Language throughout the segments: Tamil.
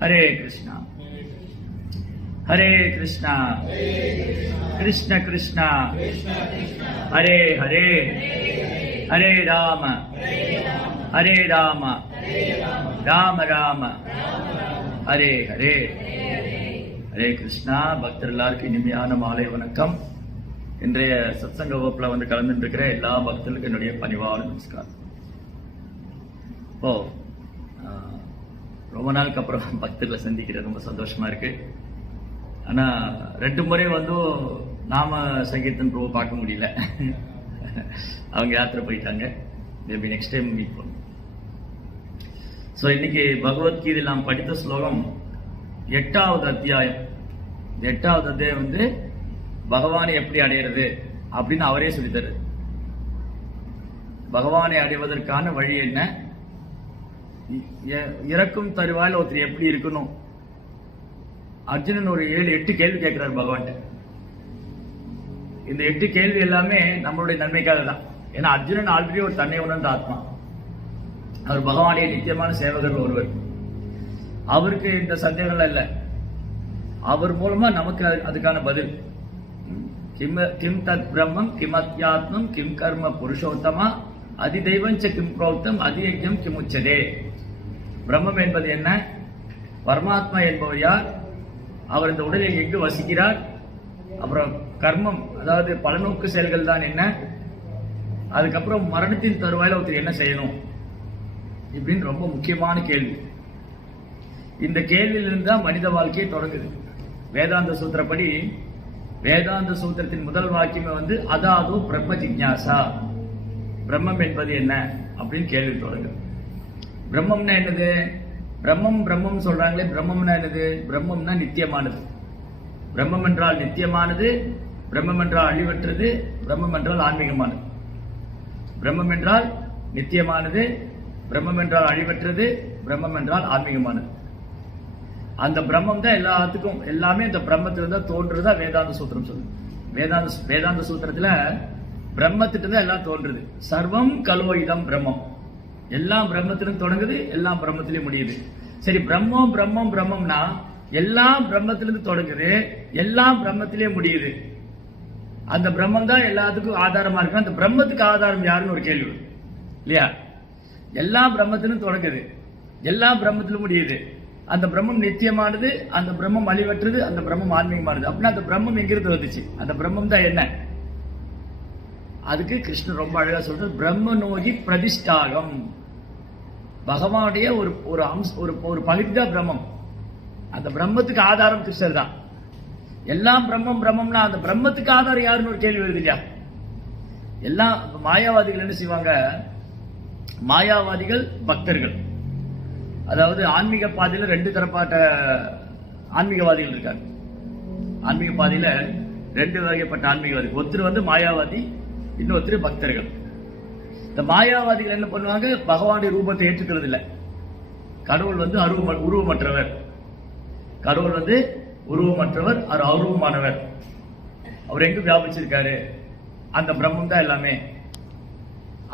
ஹரே கிருஷ்ணா ஹரே கிருஷ்ணா கிருஷ்ண கிருஷ்ணா ஹரே ஹரே ஹரே ராம ஹரே ராம ராம ராம ஹரே ஹரே. ஹரே கிருஷ்ணா. பக்தர் எல்லாருக்கும் இனிமையான மாலை வணக்கம். இன்றைய சத்சங்க வகுப்புல வந்து கலந்துட்டு இருக்கிற எல்லா பக்தர்களுக்கும் என்னுடைய பணிவான நமஸ்காரம். ரொம்ப நாளுக்கு அப்புறம் பக்தர்களை சந்திக்கிறது ரொம்ப சந்தோஷமா இருக்கு. ஆனா 2 முறை வந்து நாம சங்கீர்த்தன் ப்ரோ பார்க்க முடியல. அவங்க யாத்திரை போயிட்டாங்க. மேபி நெக்ஸ்ட் டைம் மீட் பண்ணும். ஸோ இன்னைக்கு பகவத்கீதையில் நாம் படித்த ஸ்லோகம் 8வது அத்தியாயம். 8வது அத்தியாயம் வந்து பகவானை எப்படி அடையிறது அப்படின்னு அவரே சொல்லித்தரு. பகவானை அடைவதற்கான வழி என்ன, இறக்கும் தருவாயில் ஒருத்தர் எப்படி இருக்கணும். அர்ஜுனன் ஒரு 7-8 கேள்வி கேட்கிறார் பகவான். இந்த 8 கேள்வி எல்லாமே நம்மளுடைய நன்மைக்காக தான். ஏன்னா அர்ஜுனன் ஆல்ரெடி ஒரு தன்னை உணர்ந்த ஆத்மா. அவர் பகவானுடைய நித்தியமான சேவகர் ஒருவர். அவருக்கு இந்த சந்தேகங்கள் இல்லை. அவர் மூலமா நமக்கு அதுக்கான பதில். கிம் தத் பிரம்மம் கிம் அத்யாத்மம் கிம் கர்ம புருஷோத்தமா அதிதெய்வஞ்ச கிம் புரோக்தம் அதியஜ்யம் கிம் உச்சதே. பிரம்மம் என்பது என்ன, பரமாத்மா என்பவர் யார், அவர் இந்த உடலில் எங்கு வசிக்கிறார், அப்புறம் கர்மம் அதாவது பலநோக்கு செயல்கள் தான் என்ன, அதுக்கப்புறம் மரணத்தின் தருவாயில ஒருத்தர் என்ன செய்யணும், இப்படின்னு ரொம்ப முக்கியமான கேள்வி. இந்த கேள்வியிலிருந்து தான் மனித வாழ்க்கையை தொடங்குது. வேதாந்த சூத்திரப்படி வேதாந்த சூத்திரத்தின் முதல் வாக்கியமே வந்து அதாவது பிரம்ம ஜிக்ஞாசா, பிரம்மம் என்பது என்ன அப்படின்னு கேள்வி தொடங்குது. பிரம்மம்னா என்னது, பிரம்மம் பிரம்மம் சொல்றாங்களே, பிரம்மம்னா என்னது, பிரம்மம்னா நித்தியமானது. பிரம்மம் என்றால் நித்தியமானது, பிரம்மம் என்றால் அழிவற்றது, பிரம்மம் என்றால் ஆன்மீகமானது. பிரம்மம் என்றால் நித்தியமானது, பிரம்மம் என்றால் அழிவற்றது, பிரம்மம் என்றால் ஆன்மீகமானது. அந்த பிரம்மம் தான் எல்லாத்துக்கும், எல்லாமே அந்த பிரம்மத்துல தான் தோன்றுறதா வேதாந்த சூத்திரம் சொல்லுது. வேதாந்த சூத்திரத்துல பிரம்மத்திட்ட தான் எல்லாம் தோன்றுது. சர்வம் கலோயிதம் பிரம்மம், எல்லாம் பிரம்மத்திலும் தொடங்குது, எல்லாம் பிரம்மத்திலையும் முடியுது. சரி, பிரம்மம் பிரம்மம் பிரம்மம்னா எல்லாம் பிரம்மத்திலிருந்து தொடங்குது, எல்லாம் பிரம்மத்திலே முடியுது. அந்த பிரம்மம் தான் எல்லாத்துக்கும் ஆதாரமா இருக்கு. அந்த பிரம்மத்துக்கு ஆதாரம் யாருன்னு ஒரு கேள்வி இல்லையா? எல்லாம் பிரம்மத்திலும் தொடங்குது, எல்லாம் பிரம்மத்திலும் முடியுது. அந்த பிரம்மம் நித்தியமானது, அந்த பிரம்மம் அழிவற்றது, அந்த பிரம்மம் ஆன்மீகமானது. அப்படின்னா அந்த பிரம்மம் எங்கிருந்து வந்துச்சு, அந்த பிரம்மம் தான் என்ன? அதுக்கு கிருஷ்ணர் ரொம்ப அழகா சொல்றார், பிரம்ம நோகி பிரதிஷ்டாகம். பகவானுடைய ஒரு அம்சம், ஒரு பகுதி தான் பிரம்மம். அந்த பிரம்மத்துக்கு ஆதாரம் கிருஷ்ணர் தான். எல்லாம் பிரம்மம் பிரம்மம்னா அந்த பிரம்மத்துக்கு ஆதாரம் யாருன்னு ஒரு கேள்வி வருது இல்லையா? எல்லாம் மாயாவாதிகள் என்ன செய்வாங்க, மாயாவாதிகள் பக்தர்கள். அதாவது ஆன்மீக பாதையில 2 தரப்பாட்ட ஆன்மீகவாதிகள் இருக்காங்க. ஆன்மீக பாதையில 2 வகைப்பட்ட ஆன்மீகவாதி. ஒருத்தர் வந்து மாயாவாதி, இன்னொருத்தர் பக்தர்கள். இந்த மாயாவாதிகள் என்ன பண்ணுவாங்க, பகவானுடைய ரூபத்தை ஏற்றுக்கிறது இல்லை. கடவுள் வந்து உருவமற்றவர், கடவுள் வந்து உருவமற்றவர், அருவமானவர். அவர் எங்க வியாபிச்சிருக்காரு, அந்த பிரம்மம் தான் எல்லாமே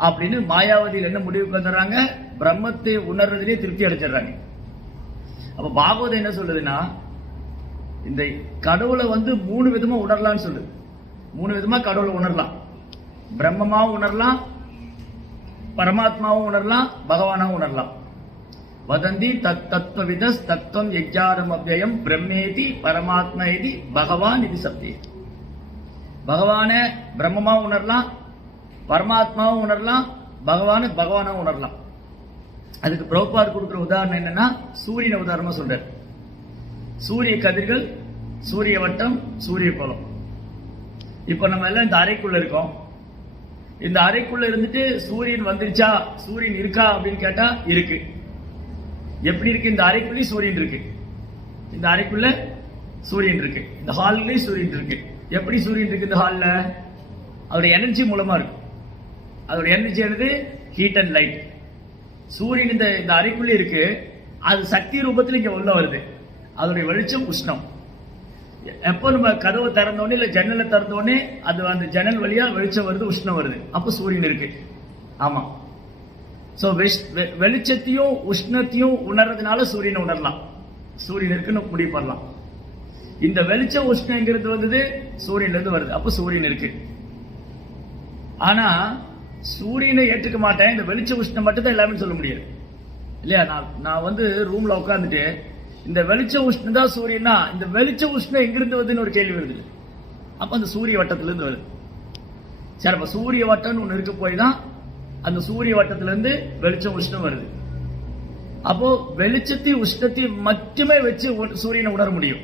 அப்படின்னு மாயாவதியில் என்ன முடிவுக்கு வந்துடுறாங்க, பிரம்மத்தை உணர்றதுலேயே திருப்தி அடைச்சிடுறாங்க. அப்ப பாகவதம் என்ன சொல்லுதுன்னா, இந்த கடவுளை வந்து 3 விதமா உணரலாம்னு சொல்லுது. 3 விதமா கடவுளை உணரலாம். பிரம்மமாவும் உணரலாம், பரமாத்மாவும் உணரலாம், பகவானாவும் உணரலாம். வதந்தி தத் தத்துவவிதஸ் தத்துவம் யஜ்ஞானம் அவ்யயம் பிரம்மேதி பரமாத்மேதி பகவான் இது சப்தே. பகவான பிரம்மமாவும் உணரலாம், பரமாத்மாவும் உணரலாம், பகவானாவும் உணரலாம். அதுக்கு பிரபுபாத் கொடுக்குற உதாரணம் என்னன்னா, சூரியனை உதாரணமா சொல்றார். சூரிய கதிர்கள், சூரிய வட்டம், சூரிய கோலம். இப்ப நம்ம எல்லாம் இந்த அறைக்குள்ள இருக்கோம். இந்த அறைக்குள்ள இருந்துட்டு சூரியன் வந்துருச்சா, சூரியன் இருக்கா அப்படின்னு கேட்டா இருக்கு. எப்படி இருக்கு, இந்த அறைக்குள்ளேயும் சூரியன் இருக்கு, இந்த அறைக்குள்ள சூரியன் இருக்கு, இந்த ஹால்லயும் சூரியன் இருக்கு. எப்படி சூரியன் இருக்கு இந்த ஹால்ல, அதோட எனர்ஜி மூலமா இருக்கு. அதோட எனர்ஜி என்னது, ஹீட் அண்ட் லைட். சூரியன் இந்த அறைக்குள்ளே இருக்கு, அது சக்தி ரூபத்தில் இங்க உள்ள வருது. அதோடைய வெளிச்சம் உஷ்ணம். எப்போ நம்ம கதவை திறந்தோடனே இல்ல ஜன்னலை திறந்தோடனே அது அந்த ஜன்னல் வழியா வெளிச்சம் வருது, உஷ்ணம் வருது, அப்ப சூரியன் இருக்கு. ஆமா. சோ வெளிச்சத்தையும் உஷ்ணத்தையும் உணர்றதுனால சூரியனை உணரலாம். சூரியன் இருக்குன்னு முடிவு பண்ணலாம். இந்த வெளிச்ச உஷ்ணங்கிறது வந்தது சூரியன்ல இருந்து வருது, அப்ப சூரியன் இருக்கு. ஆனா சூரியனை ஏற்றுக்க மாட்டேன், இந்த வெளிச்ச உஷ்ணம் மட்டும் தான் எல்லாமே சொல்ல முடியாது இல்லையா? நான் வந்து ரூம்ல உட்காந்துட்டு இந்த வெளிச்ச உஷ்ணம் தான் சூரியனா, இந்த வெளிச்ச உஷ்ணம் எங்கிருந்து வருதுன்னு ஒரு கேள்வி வருது. அப்ப அந்த சூரிய வட்டத்துல இருந்து வருது. சரி, அப்ப சூரிய வட்டம்னு ஒண்ணு இருக்க போய் தான் அந்த சூரிய வட்டத்துல இருந்து வெளிச்ச உஷ்ணம் வருது. அப்போ வெளிச்சத்தையும் உஷ்ணத்தையும் மட்டுமே வச்சு சூரியனை உணர முடியும்,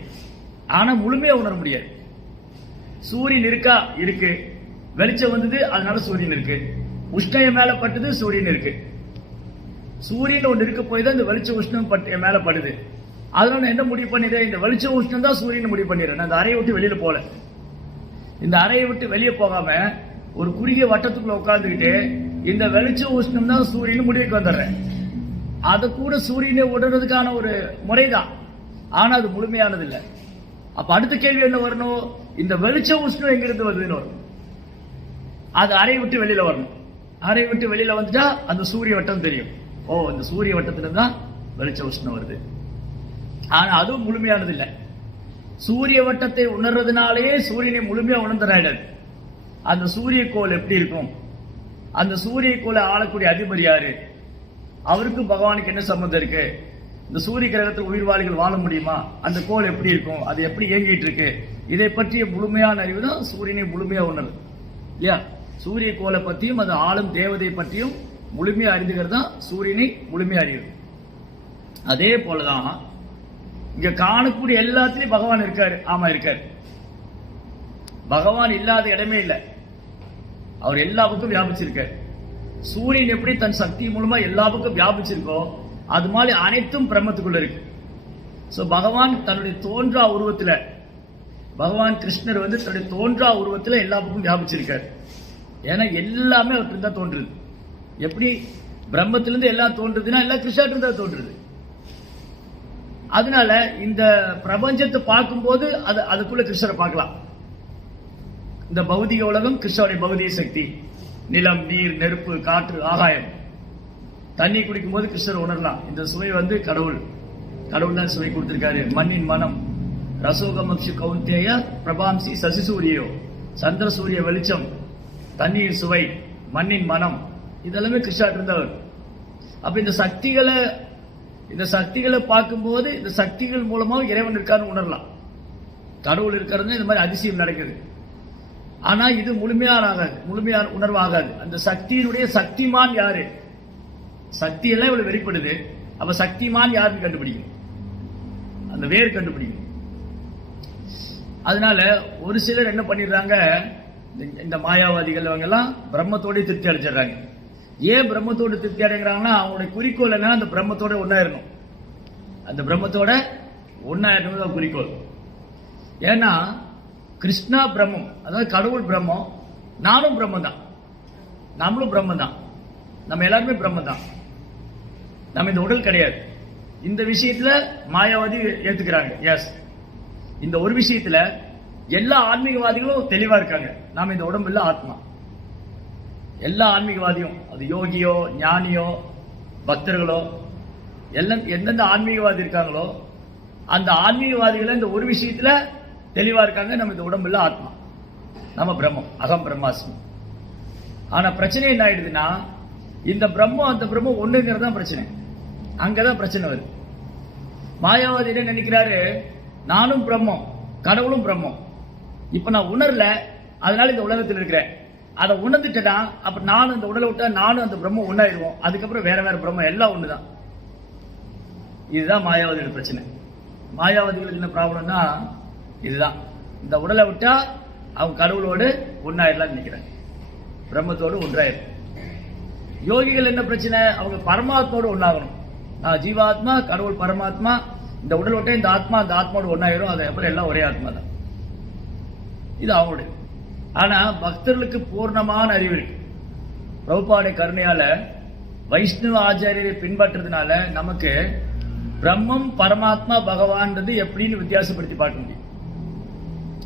ஆனா முழுமையா உணர முடியாது. சூரியன் இருக்கா? இருக்கு. வெளிச்சம் வந்தது, அதனால சூரியன் இருக்கு. உஷ்ணம் மேல பட்டது, சூரியன் இருக்கு. சூரியன் ஒன்று இருக்க போய் தான் இந்த வெளிச்ச உஷ்ணம் மேல படுது. அதனால நான் என்ன முடிவு பண்ணிடுறேன், இந்த வெளிச்ச உஷ்ணம் தான் சூரியன் முடிவு பண்ணிடுறேன். நான் இந்த அறையை விட்டு வெளியில போல, இந்த அறையை விட்டு வெளியே போகாம ஒரு குறுகிய வட்டத்துக்குள்ள உட்கார்ந்துக்கிட்டு இந்த வெளிச்ச உஷ்ணம் தான் சூரியன் முடிவுக்கு வந்துடுறேன். அதை கூட சூரியனை உணர்றதுக்கான ஒரு முறைதான், ஆனா அது முழுமையானது இல்லை. அப்ப அடுத்த கேள்வி என்ன வரணும், இந்த வெளிச்ச உஷ்ணம் எங்கிருந்து வருதுன்னு வரும். அது அறையை விட்டு வெளியில வரணும். அறையை விட்டு வெளியில வந்துட்டா அந்த சூரிய வட்டம் தெரியும். ஓ, இந்த சூரிய வட்டத்துல தான் வெளிச்ச உஷ்ணம் வருது. ஆனா அதுவும் முழுமையானது இல்லை. சூரிய வட்டத்தை உணர்றதுனாலேயே சூரியனை முழுமையா உணர்ந்துடாது. அந்த சூரிய கோள் எப்படி இருக்கும், அந்த சூரிய கோளை ஆளக்கூடிய அதிபர் யாரு, அவருக்கு பகவானுக்கு என்ன சம்பந்தம் இருக்கு, இந்த சூரிய கிரகத்தில் உயிர்வாளிகள் வாழ முடியுமா, அந்த கோள் எப்படி இருக்கும், அது எப்படி இயங்கிட்டு இருக்கு, இதை பற்றிய முழுமையான அறிவு தான் சூரியனை முழுமையா உணர்வு இல்லையா? சூரிய கோளை பற்றியும் அது ஆளும் தேவதை பற்றியும் முழுமையா அறிந்துகிறது தான் சூரியனை முழுமையா அறிவு. அதே போலதான் இங்க காணக்கூடிய எல்லாத்திலையும் பகவான் இருக்காரு. ஆமா, இருக்காரு. பகவான் இல்லாத இடமே இல்லை. அவர் எல்லா பக்கம் வியாபிச்சிருக்காரு. சூரியன் எப்படி தன் சக்தி மூலமா எல்லா பக்கம் வியாபிச்சிருக்கோ அது மாதிரி அனைத்தும் பிரம்மத்துக்குள்ள இருக்கு. சோ பகவான் தன்னுடைய தோன்றா உருவத்துல, பகவான் கிருஷ்ணர் வந்து தன்னுடைய தோன்றா உருவத்துல எல்லா பக்கம் வியாபிச்சிருக்காரு. ஏன்னா எல்லாமே அவர்கிட்ட தான் தோன்றுது. எப்படி பிரம்மத்திலிருந்து எல்லாம் தோன்றுதுன்னா எல்லாம் கிருஷ்ணாட்டு தான் தோன்றுது. அதனால இந்த பிரபஞ்சத்தை பார்க்கும்போது அதுக்குள்ள கிருஷ்ணரை பார்க்கலாம். இந்த பௌதிக உலகம் கிருஷ்ணனுடைய பௌதிக சக்தி, நிலம், நீர், நெருப்பு, காற்று, ஆகாயம். தண்ணி குடிக்கும் போது கிருஷ்ணர் உணரலாம். இந்த சுவை வந்து கடவுள் தான் சுவை கொடுத்திருக்காரு. மண்ணின் மனம், ரசோகமக்ஷு கௌந்தேய பிரபாம்சி சசிசூரியோ, சந்திர சூரிய வெளிச்சம், தண்ணீர் சுவை, மண்ணின் மனம், இதெல்லாமே கிருஷ்ணாட்டு இருந்தவர். அப்ப இந்த சக்திகளை பார்க்கும்போது இந்த சக்திகள் மூலமா இறைவன் இருக்காருன்னு உணரலாம். கடவுள் இருக்கிறது இந்த மாதிரி அதிசயம் நடக்குது. ஆனா இது முழுமையான உணர்வாகாது. அந்த சக்தியினுடைய சக்திமான் யாரு, சக்தி எல்லாம் இவ்வளவு வெளிப்படுது. அப்ப சக்திமான் யாருன்னு கண்டுபிடிக்கும், அந்த வேர் கண்டுபிடிக்கும். அதனால ஒரு சிலர் என்ன பண்ணிடுறாங்க, இந்த மாயாவாதிகள் அவங்க எல்லாம் பிரம்மத்தோட திருப்தி அடைச்சிடுறாங்க. ஏன் பிரம்மத்தோடு திருப்தி அடைகிறாங்கன்னா அவங்களுடைய குறிக்கோள் என்ன, அந்த பிரம்மத்தோட ஒன்னாயிரணும். அந்த பிரம்மத்தோட ஒன்னாயிரணும் குறிக்கோள். ஏன்னா கிருஷ்ணா பிரம்மம், அதாவது கடவுள் பிரம்மம், நானும் பிரம்மம் தான், நம்மளும் பிரம்மம் தான், நம்ம எல்லாருமே பிரம்மம் தான். நம்ம இந்த உடல் கிடையாது. இந்த விஷயத்துல மாயாவாதி ஏத்துக்கிறாங்க. எஸ், இந்த ஒரு விஷயத்துல எல்லா ஆன்மீகவாதிகளும் தெளிவா இருக்காங்க. நாம இந்த உடம்பு இல்ல, ஆத்மா. எல்லா ஆன்மீகவாதியும், அது யோகியோ ஞானியோ பக்தர்களோ எல்லாம் எந்தெந்த ஆன்மீகவாதி இருக்காங்களோ அந்த ஆன்மீகவாதிகளை இந்த ஒரு விஷயத்துல தெளிவா இருக்காங்க. நம்ம இந்த உடம்பு இல்ல, ஆத்மா, நம்ம பிரம்மம், அகம் பிரம்மாஸ்மி. ஆனா பிரச்சனை என்ன ஆயிடுதுன்னா, இந்த பிரம்மம் அந்த பிரம்மம் ஒண்ணுங்கிறது தான் பிரச்சனை. அங்கதான் பிரச்சனை வருது. மாயாவாதி என்ன நினைக்கிறாரு, நானும் பிரம்மம், கடவுளும் பிரம்மம். இப்ப நான் உணரல, அதனால இந்த உலகத்தில் இருக்கிறேன். அதை உணர்ந்துட்டேன்னா அப்ப நானும் இந்த உடலை விட்டா நானும் அந்த பிரம்மம் ஒன்னாயிருவோம். அதுக்கப்புறம் வேற வேற பிரம்மம் எல்லாம் ஒண்ணுதான். இதுதான் மாயாவாதியோட பிரச்சனை. மாயாவாதிகளுக்கு என்ன ப்ராப்ளம்னா இதுதான். இந்த உடலை விட்டா அவங்க கடவுளோடு ஒன்னாயிரலாம் நினைக்கிறாங்க, பிரம்மத்தோடு ஒன்றாயிரம். யோகிகள் என்ன பிரச்சனை, அவங்க பரமாத்மாவோடு ஒன்னாகணும். நான் ஜீவாத்மா, கடவுள் பரமாத்மா, இந்த உடல் விட்டா இந்த ஆத்மா அந்த ஆத்மாவோடு ஒன்னாயிரும், அது அப்புறம் எல்லாம் ஒரே ஆத்மா தான். இது அவங்களுடைய. ஆனா பக்தர்களுக்கு பூர்ணமான அறிவு இருக்கு. பிரபுபாவுடைய கருணையால வைஷ்ணவ ஆச்சாரியரை பின்பற்றதுனால நமக்கு பிரம்மம், பரமாத்மா, பகவான்றது எப்படின்னு வித்தியாசப்படுத்தி பார்க்க முடியும்.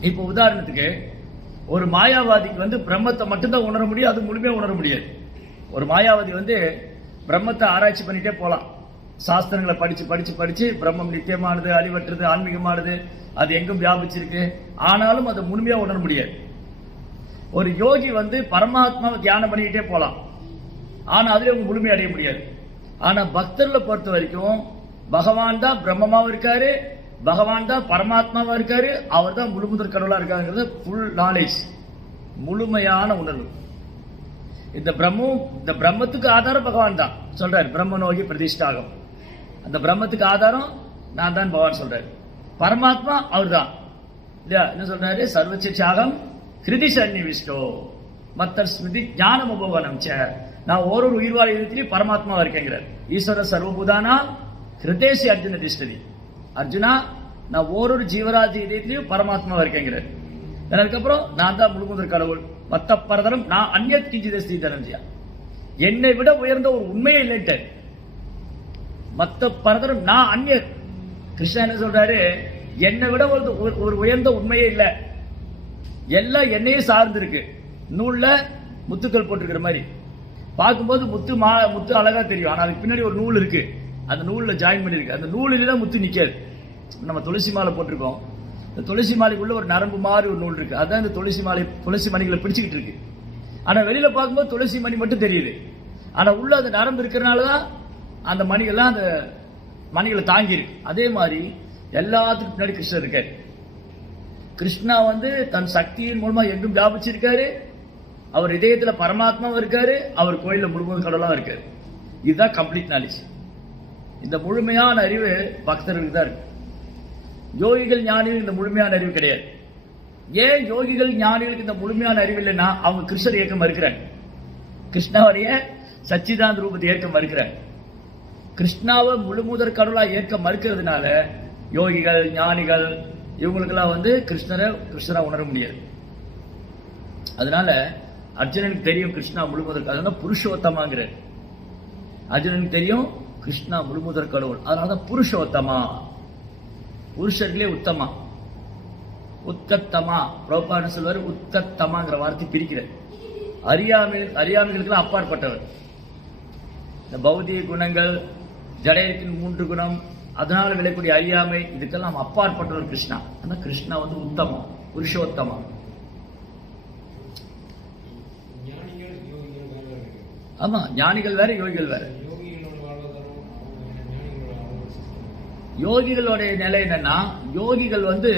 இப்போ உதாரணத்துக்கு ஒரு மாயாவாதிக்கு வந்து பிரம்மத்தை மட்டும்தான் உணர முடியும், அது முழுமையா உணர முடியாது. ஒரு மாயாவாதி வந்து பிரம்மத்தை ஆராய்ச்சி பண்ணிட்டே போலாம். சாஸ்திரங்களை படிச்சு படிச்சு படிச்சு பிரம்மம் நித்தியமானது, அழிவற்றது, ஆன்மீகமானது, அது எங்கும் வியாபிச்சிருக்கு. ஆனாலும் அதை முழுமையா உணர முடியாது. ஒரு யோகி வந்து பரமாத்மாவை தியானம் பண்ணிக்கிட்டே போலாம், ஆனா அதுல அவங்க முழுமை அடைய முடியாது. ஆனா பக்தர்களை பொறுத்த வரைக்கும் பகவான் தான் பிரம்மமாவும் இருக்காரு, பகவான் தான் பரமாத்மாவா இருக்காரு, அவர் தான் முழுமுதற் கடவுளா இருக்காங்கிறது ஃபுல் நாலேஜ், முழுமையான உணர்வு. இந்த பிரம்மத்துக்கு ஆதாரம் பகவான் தான் சொல்றாரு, பிரம்ம நோகி பிரதிஷ்டாகம். அந்த பிரம்மத்துக்கு ஆதாரம் நான் தான் பகவான் சொல்றாரு. பரமாத்மா அவர் தான் இல்லையா? என்ன சொல்றாரு? சர்வச்சாகம் ஹிருதி சன்னிவிஷ்டோ மத்தர் ஸ்மிருதி ஞானம் உபவனம். நான் ஒரு உயிர்வாழ் இடத்திலையும் பரமாத்மாவா இருக்கேங்கிறார். ஈஸ்வர சர்வபூதானா ஹிருதேசி அர்ஜுன திஷ்டதி. அர்ஜுனா, நான் ஒரு ஜீவராஜ் இதயத்திலையும் பரமாத்மாவா இருக்கேங்கிறார். அதுக்கப்புறம் நான் தான் முழுமுதற் கடவுள், மத்த பரதரம் நான் அந்நியத் கிஞ்சிதஸ்தி தனஞ்சியா, என்னை விட உயர்ந்த ஒரு உண்மையே இல்லைட்டு. மத்த பரதரம் நான் அந்நியத். கிருஷ்ணன் என்ன சொல்றாரு? என்னை விட ஒரு உயர்ந்த உண்மையே இல்லை, எல்லாம் என்னையே சார்ந்து இருக்கு. நூல்ல முத்துக்கள் போட்டிருக்கிற மாதிரி பார்க்கும்போது முத்து அழகா தெரியும், ஆனா அதுக்கு பின்னாடி ஒரு நூல் இருக்கு, அந்த நூல்ல ஜாயின் பண்ணிருக்கு. அந்த நூலில முத்து நிக்காது. நம்ம துளசி மாலை போட்டிருக்கோம், இந்த துளசி மாலைக்குள்ள ஒரு நரம்பு மாதிரி ஒரு நூல் இருக்கு, அதான் இந்த துளசி மணிகளை பிடிச்சிக்கிட்டு இருக்கு. ஆனா வெளியில பார்க்கும்போது துளசி மணி மட்டும் தெரியுது, ஆனா உள்ள அந்த நரம்பு இருக்கிறனாலதான் அந்த மணிகள்லாம் அந்த மணிகளை தாங்கி இருக்கு. அதே மாதிரி எல்லாத்துக்கும் பின்னாடி கிருஷ்ணர் இருக்காரு. கிருஷ்ணா வந்து தன் சக்தியின் மூலமா எங்கும் வியாபிச்சிருக்காரு. அவர் இதயத்துல பரமாத்மாவும் இருக்காரு, அவர் கோயில்ல முழுமுதற் கடவுளா இருக்காரு. இதுதான் கம்ப்ளீட் நாலேஜ். இந்த முழுமையான அறிவு பக்தர்களுக்கு தான் இருக்கு. யோகிகள் ஞானிகள் இந்த முழுமையான அறிவு கிடையாது. ஏன் யோகிகள் ஞானிகளுக்கு இந்த முழுமையான அறிவு இல்லைன்னா அவங்க கிருஷ்ணர் ஏற்க மறுக்கிறாங்க, கிருஷ்ணாவுடைய சச்சிதானந்த ரூபத்தை ஏற்க மறுக்கிறாங்க. கிருஷ்ணாவை முழுமுதற் கடவுளா ஏற்க மறுக்கிறதுனால யோகிகள் ஞானிகள் இவங்களுக்கெல்லாம் வந்து கிருஷ்ணரா உணர முடியாது. அதனால அர்ஜுனனுக்கு தெரியும் கிருஷ்ணா முழுமுதற், அதனால புருஷோத்தமாங்கிறார். அர்ஜுனனுக்கு தெரியும் கிருஷ்ணா முழுமுதற் கடவுள், அதனாலதான் புருஷோத்தமா, புருஷர்களே உத்தமா, உத்தத்தமா. பிரபுபாத சொல்வார் உத்தத்தமாங்கிற வார்த்தை பிரிக்கிறார். அறியாமைகளுக்கெல்லாம் அப்பாற்பட்டவர். இந்த பௌதிக குணங்கள், ஜடையத்தின் 3 குணம், அதனால விளையக்கூடிய அறியாமை, இதுக்கெல்லாம் அப்பாற்பட்டவர் கிருஷ்ணா. ஆனா கிருஷ்ணா வந்து உத்தமம், புருஷோத்தமா. ஆமா, ஞானிகள் வேற யோகிகள் வேற. யோகிகளுடைய நிலை என்னன்னா, யோகிகள் வந்து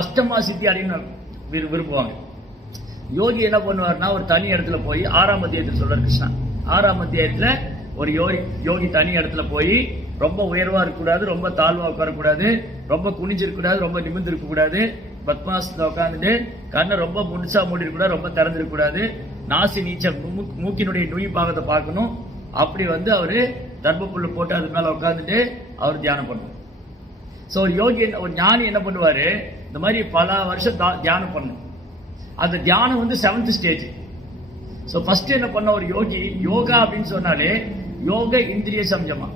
அஷ்டமா சித்தி அடையணும் விரும்புவாங்க. யோகி என்ன பண்ணுவார்னா, ஒரு தனி இடத்துல போய் 6ஆம் அத்தியாயத்தில் சொல்றார் கிருஷ்ணா. 6ஆம் அத்தியாயத்துல ஒரு யோகி தனி இடத்துல போய் ரொம்ப உயர்வா இருக்கக்கூடாது, ரொம்ப தாழ்வா உட்காரக்கூடாது, ரொம்ப குனிஞ்சிருக்கூடாது, ரொம்ப நிமிர்ந்து இருக்கக்கூடாது, பத்மாசத்துல உட்காந்துட்டு கண்ணை ரொம்ப முழுசா மூடி இருக்கக்கூடாது, ரொம்ப திறந்திருக்கக்கூடாது, நாசி நீச்சல் மூக்கினுடைய நுனி பாகத்தை பார்க்கணும். அப்படி வந்து அவரு தர்மப்புல்ல போட்டு அது மேல உட்காந்துட்டு அவர் தியானம் பண்ணுவார். சோ ஒரு ஞானி என்ன பண்ணுவாரு, இந்த மாதிரி பல வருஷம் தியானம் பண்ணும். அந்த தியானம் வந்து 7th ஸ்டேஜ். சோ ஃபர்ஸ்ட் என்ன பண்ண ஒரு யோகி, யோகா அப்படின்னு சொன்னாலே யோக இந்திரிய சம்யமா,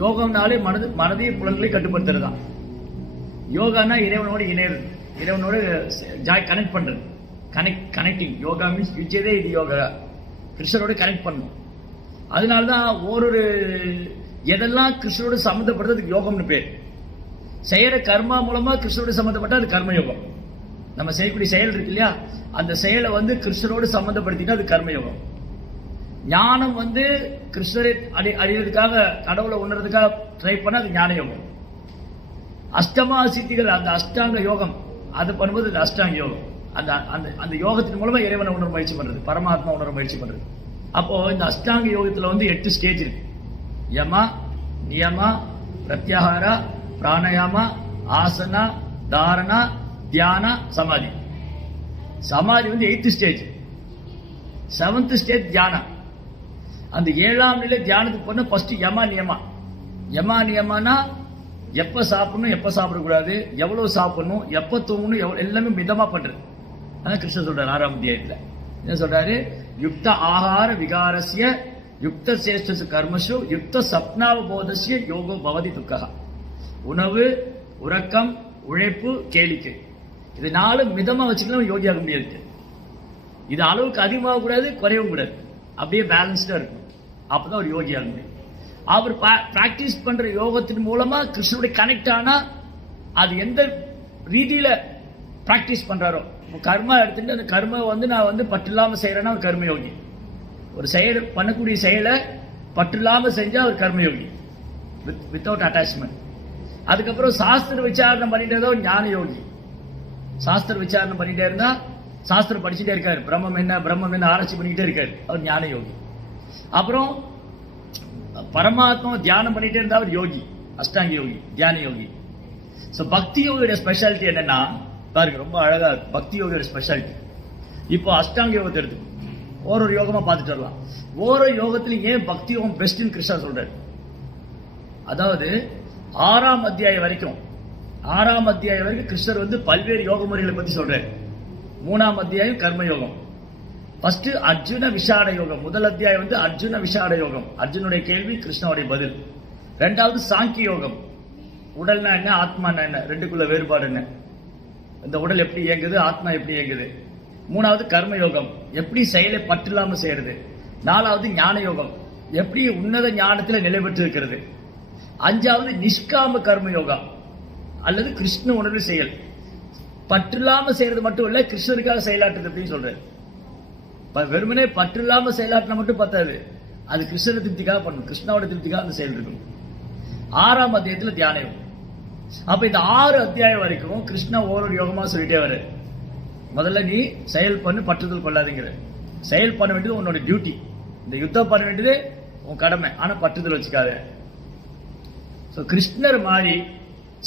யோகம்னாலே மனதையும் புலன்களை கட்டுப்படுத்துறதுதான். யோகானா இறைவனோடு இணையிறது, இறைவனோடு கனெக்ட் பண்றது, கனெக்டிங். யோகா மீன்ஸ் விஜயதே இது யோகா, கிருஷ்ணரோட கனெக்ட் பண்ணணும். அதனாலதான் ஒரு எதெல்லாம் கிருஷ்ணரோடு சம்மந்தப்படுறதுக்கு யோகம்னு பேர். செய்யற கர்மா மூலமா கிருஷ்ணரோடு சம்மந்தப்பட்ட அது கர்மயோகம். நம்ம செய்யக்கூடிய செயல் இருக்கு இல்லையா, அந்த செயலை வந்து கிருஷ்ணரோடு சம்மந்தப்படுத்தினா அது கர்மயோகம். ஞானம் வந்து கிருஷ்ணரை அடைவதற்காக, கடவுளை உணர்றதுக்காக ட்ரை பண்ண அது ஞான யோகம். அஷ்டமா சித்திகள், அந்த அஷ்டாங்க யோகம், அது பண்ணும்போது அது அஷ்டாங்க யோகம். அந்த யோகத்தின் மூலமா இறைவனை உணர முயற்சி பண்றது, பரமாத்மா உணர முயற்சி பண்றது. அப்போ இந்த அஷ்டாங்க யோகத்துல வந்து 8 ஸ்டேஜ் இருக்கு. யமா, நியமா, பிரத்யாகாரா, பிராணயாமா, ஆசனா, தாரணா, தியானா, சமாதி. சமாதி வந்து 8th ஸ்டேஜ். 7th ஸ்டேஜ் தியானம். அந்த 7ஆம் நிலை தியானத்துக்கு போன ஃபர்ஸ்ட் யமா நியமா. யமா நியமானா எப்ப சாப்பிடணும், எப்ப சாப்பிடக்கூடாது, எவ்வளவு சாப்பிடணும், எப்ப தூங்கணும், எல்லாமே மிதமா பண்றது. அதான் கிருஷ்ணர் சொல்றாரு 6ஆம் அத்தியாயத்துல. என்ன சொல்றாரு? யுக்த ஆகார விகாரஸ்ய யுக்த சேஷ்ட கர்மசு யுக்த சப்னாவபோதஸ்ய யோகோ பவதி துக்கா. உணவு, உறக்கம், உழைப்பு, கேளிக்கை, இது 4 மிதமா வச்சுக்கலாம் யோகியாக முடியாது. இது அளவுக்கு அதிகமாக கூடாது, குறையவும் கூடாது, அப்படியே பேலன்ஸ்டா இருக்கும். அப்பதான் ஒரு யோகியாக முடியும். அவர் பிராக்டிஸ் பண்ற யோகத்தின் மூலமா கிருஷ்ணனுடைய கனெக்ட் ஆனா அது எந்த ரீதியில பிராக்டிஸ் பண்றாரோ, கர்மா எடுத்துட்டு அந்த கர்ம நான் பற்று இல்லாம செய்யறேன்னா ஒரு கர்மயோகி. ஒரு செயல் பண்ணக்கூடிய செயலை பற்று இல்லாம செஞ்சா ஒரு கர்மயோகி, வித்தவுட் அட்டாச்மெண்ட். அதுக்கப்புறம் சாஸ்திர விசாரணை பண்ணிட்டே தான் ஞான யோகி. சாஸ்திர விசாரணை பண்ணிட்டே இருந்தா சாஸ்திரம் படிச்சுட்டே இருக்காரு, பிரம்மம் என்ன ஆராய்ச்சி பண்ணிக்கிட்டே இருக்காரு, அவர் ஞான யோகி. அப்புறம் பரமாத்மா தியானம் பண்ணிட்டே இருந்தா அவர் யோகி, அஷ்டாங்க யோகி, தியான யோகி. ஸோ பக்தி யோகியோட ஸ்பெஷாலிட்டி என்னன்னா பாருங்க, ரொம்ப அழகா பக்தி யோகியோட ஸ்பெஷாலிட்டி. இப்போ அஷ்டாங்க யோகத்தை எடுத்து ஒரு யோகமா பார்த்துட்டு வரலாம். ஒரு யோகத்துல ஏன் பக்தி யோகம் பெஸ்ட்னு கிருஷ்ணா சொல்றாரு. அதாவது 6ஆம் அத்தியாயம் வரைக்கும் கிருஷ்ணர் பல்வேறு யோக முறைகளை பத்தி சொல்றாரு. 3ஆம் அத்தியாயம் கர்ம யோகம். ஃபர்ஸ்ட் அர்ஜுன விஷாட யோகம். முதல் அத்தியாயம் அர்ஜுன விஷாட யோகம், அர்ஜுனுடைய கேள்வி கிருஷ்ணனுடைய பதில். 2வது சாங்கிய யோகம், உடல்னா என்ன ஆத்மானா என்ன, ரெண்டுக்குள்ள வேறுபாடு என்ன, இந்த உடல் எப்படி இயங்குது, ஆத்மா எப்படி இயங்குது. 3வது கர்ம யோகம், எப்படி செயலை பற்றில்லாம செய்யறது. 4வது ஞான யோகம், எப்படி உன்னத ஞானத்துல நிலை பெற்று இருக்கிறது. 5வது நிஷ்காம கர்ம யோகா அல்லது கிருஷ்ண உணர்வு செயல். பற்றில்லாம செய்யறது மட்டும் இல்ல, கிருஷ்ணருக்காக செயலாற்றுறது அப்படின்னு சொல்றாரு. வெறுமனே பற்றில்லாம செயலாற்றினா மட்டும் பத்தாது, அது கிருஷ்ண திருப்திக்காக பண்ணணும், கிருஷ்ணாவோட திருப்திக்காக அந்த செயல் இருக்கும். 6ஆம் அத்தியாயத்துல தியான யோகம். அப்ப இந்த 6 அத்தியாயம் வரைக்கும் கிருஷ்ணா ஒவ்வொரு யோகமா சொல்லிட்டே வர. முதல்ல நீ செயல் பண்ணு, பற்றுதல் கொள்ளாதீங்கிற. செயல் பண்ண வேண்டியது உன்னோட டியூட்டி, இந்த யுத்தம் பண்ண வேண்டியது உன் கடமை, ஆனா பற்றுதல் வச்சுக்காத. கிருஷ்ணர் மாதிரி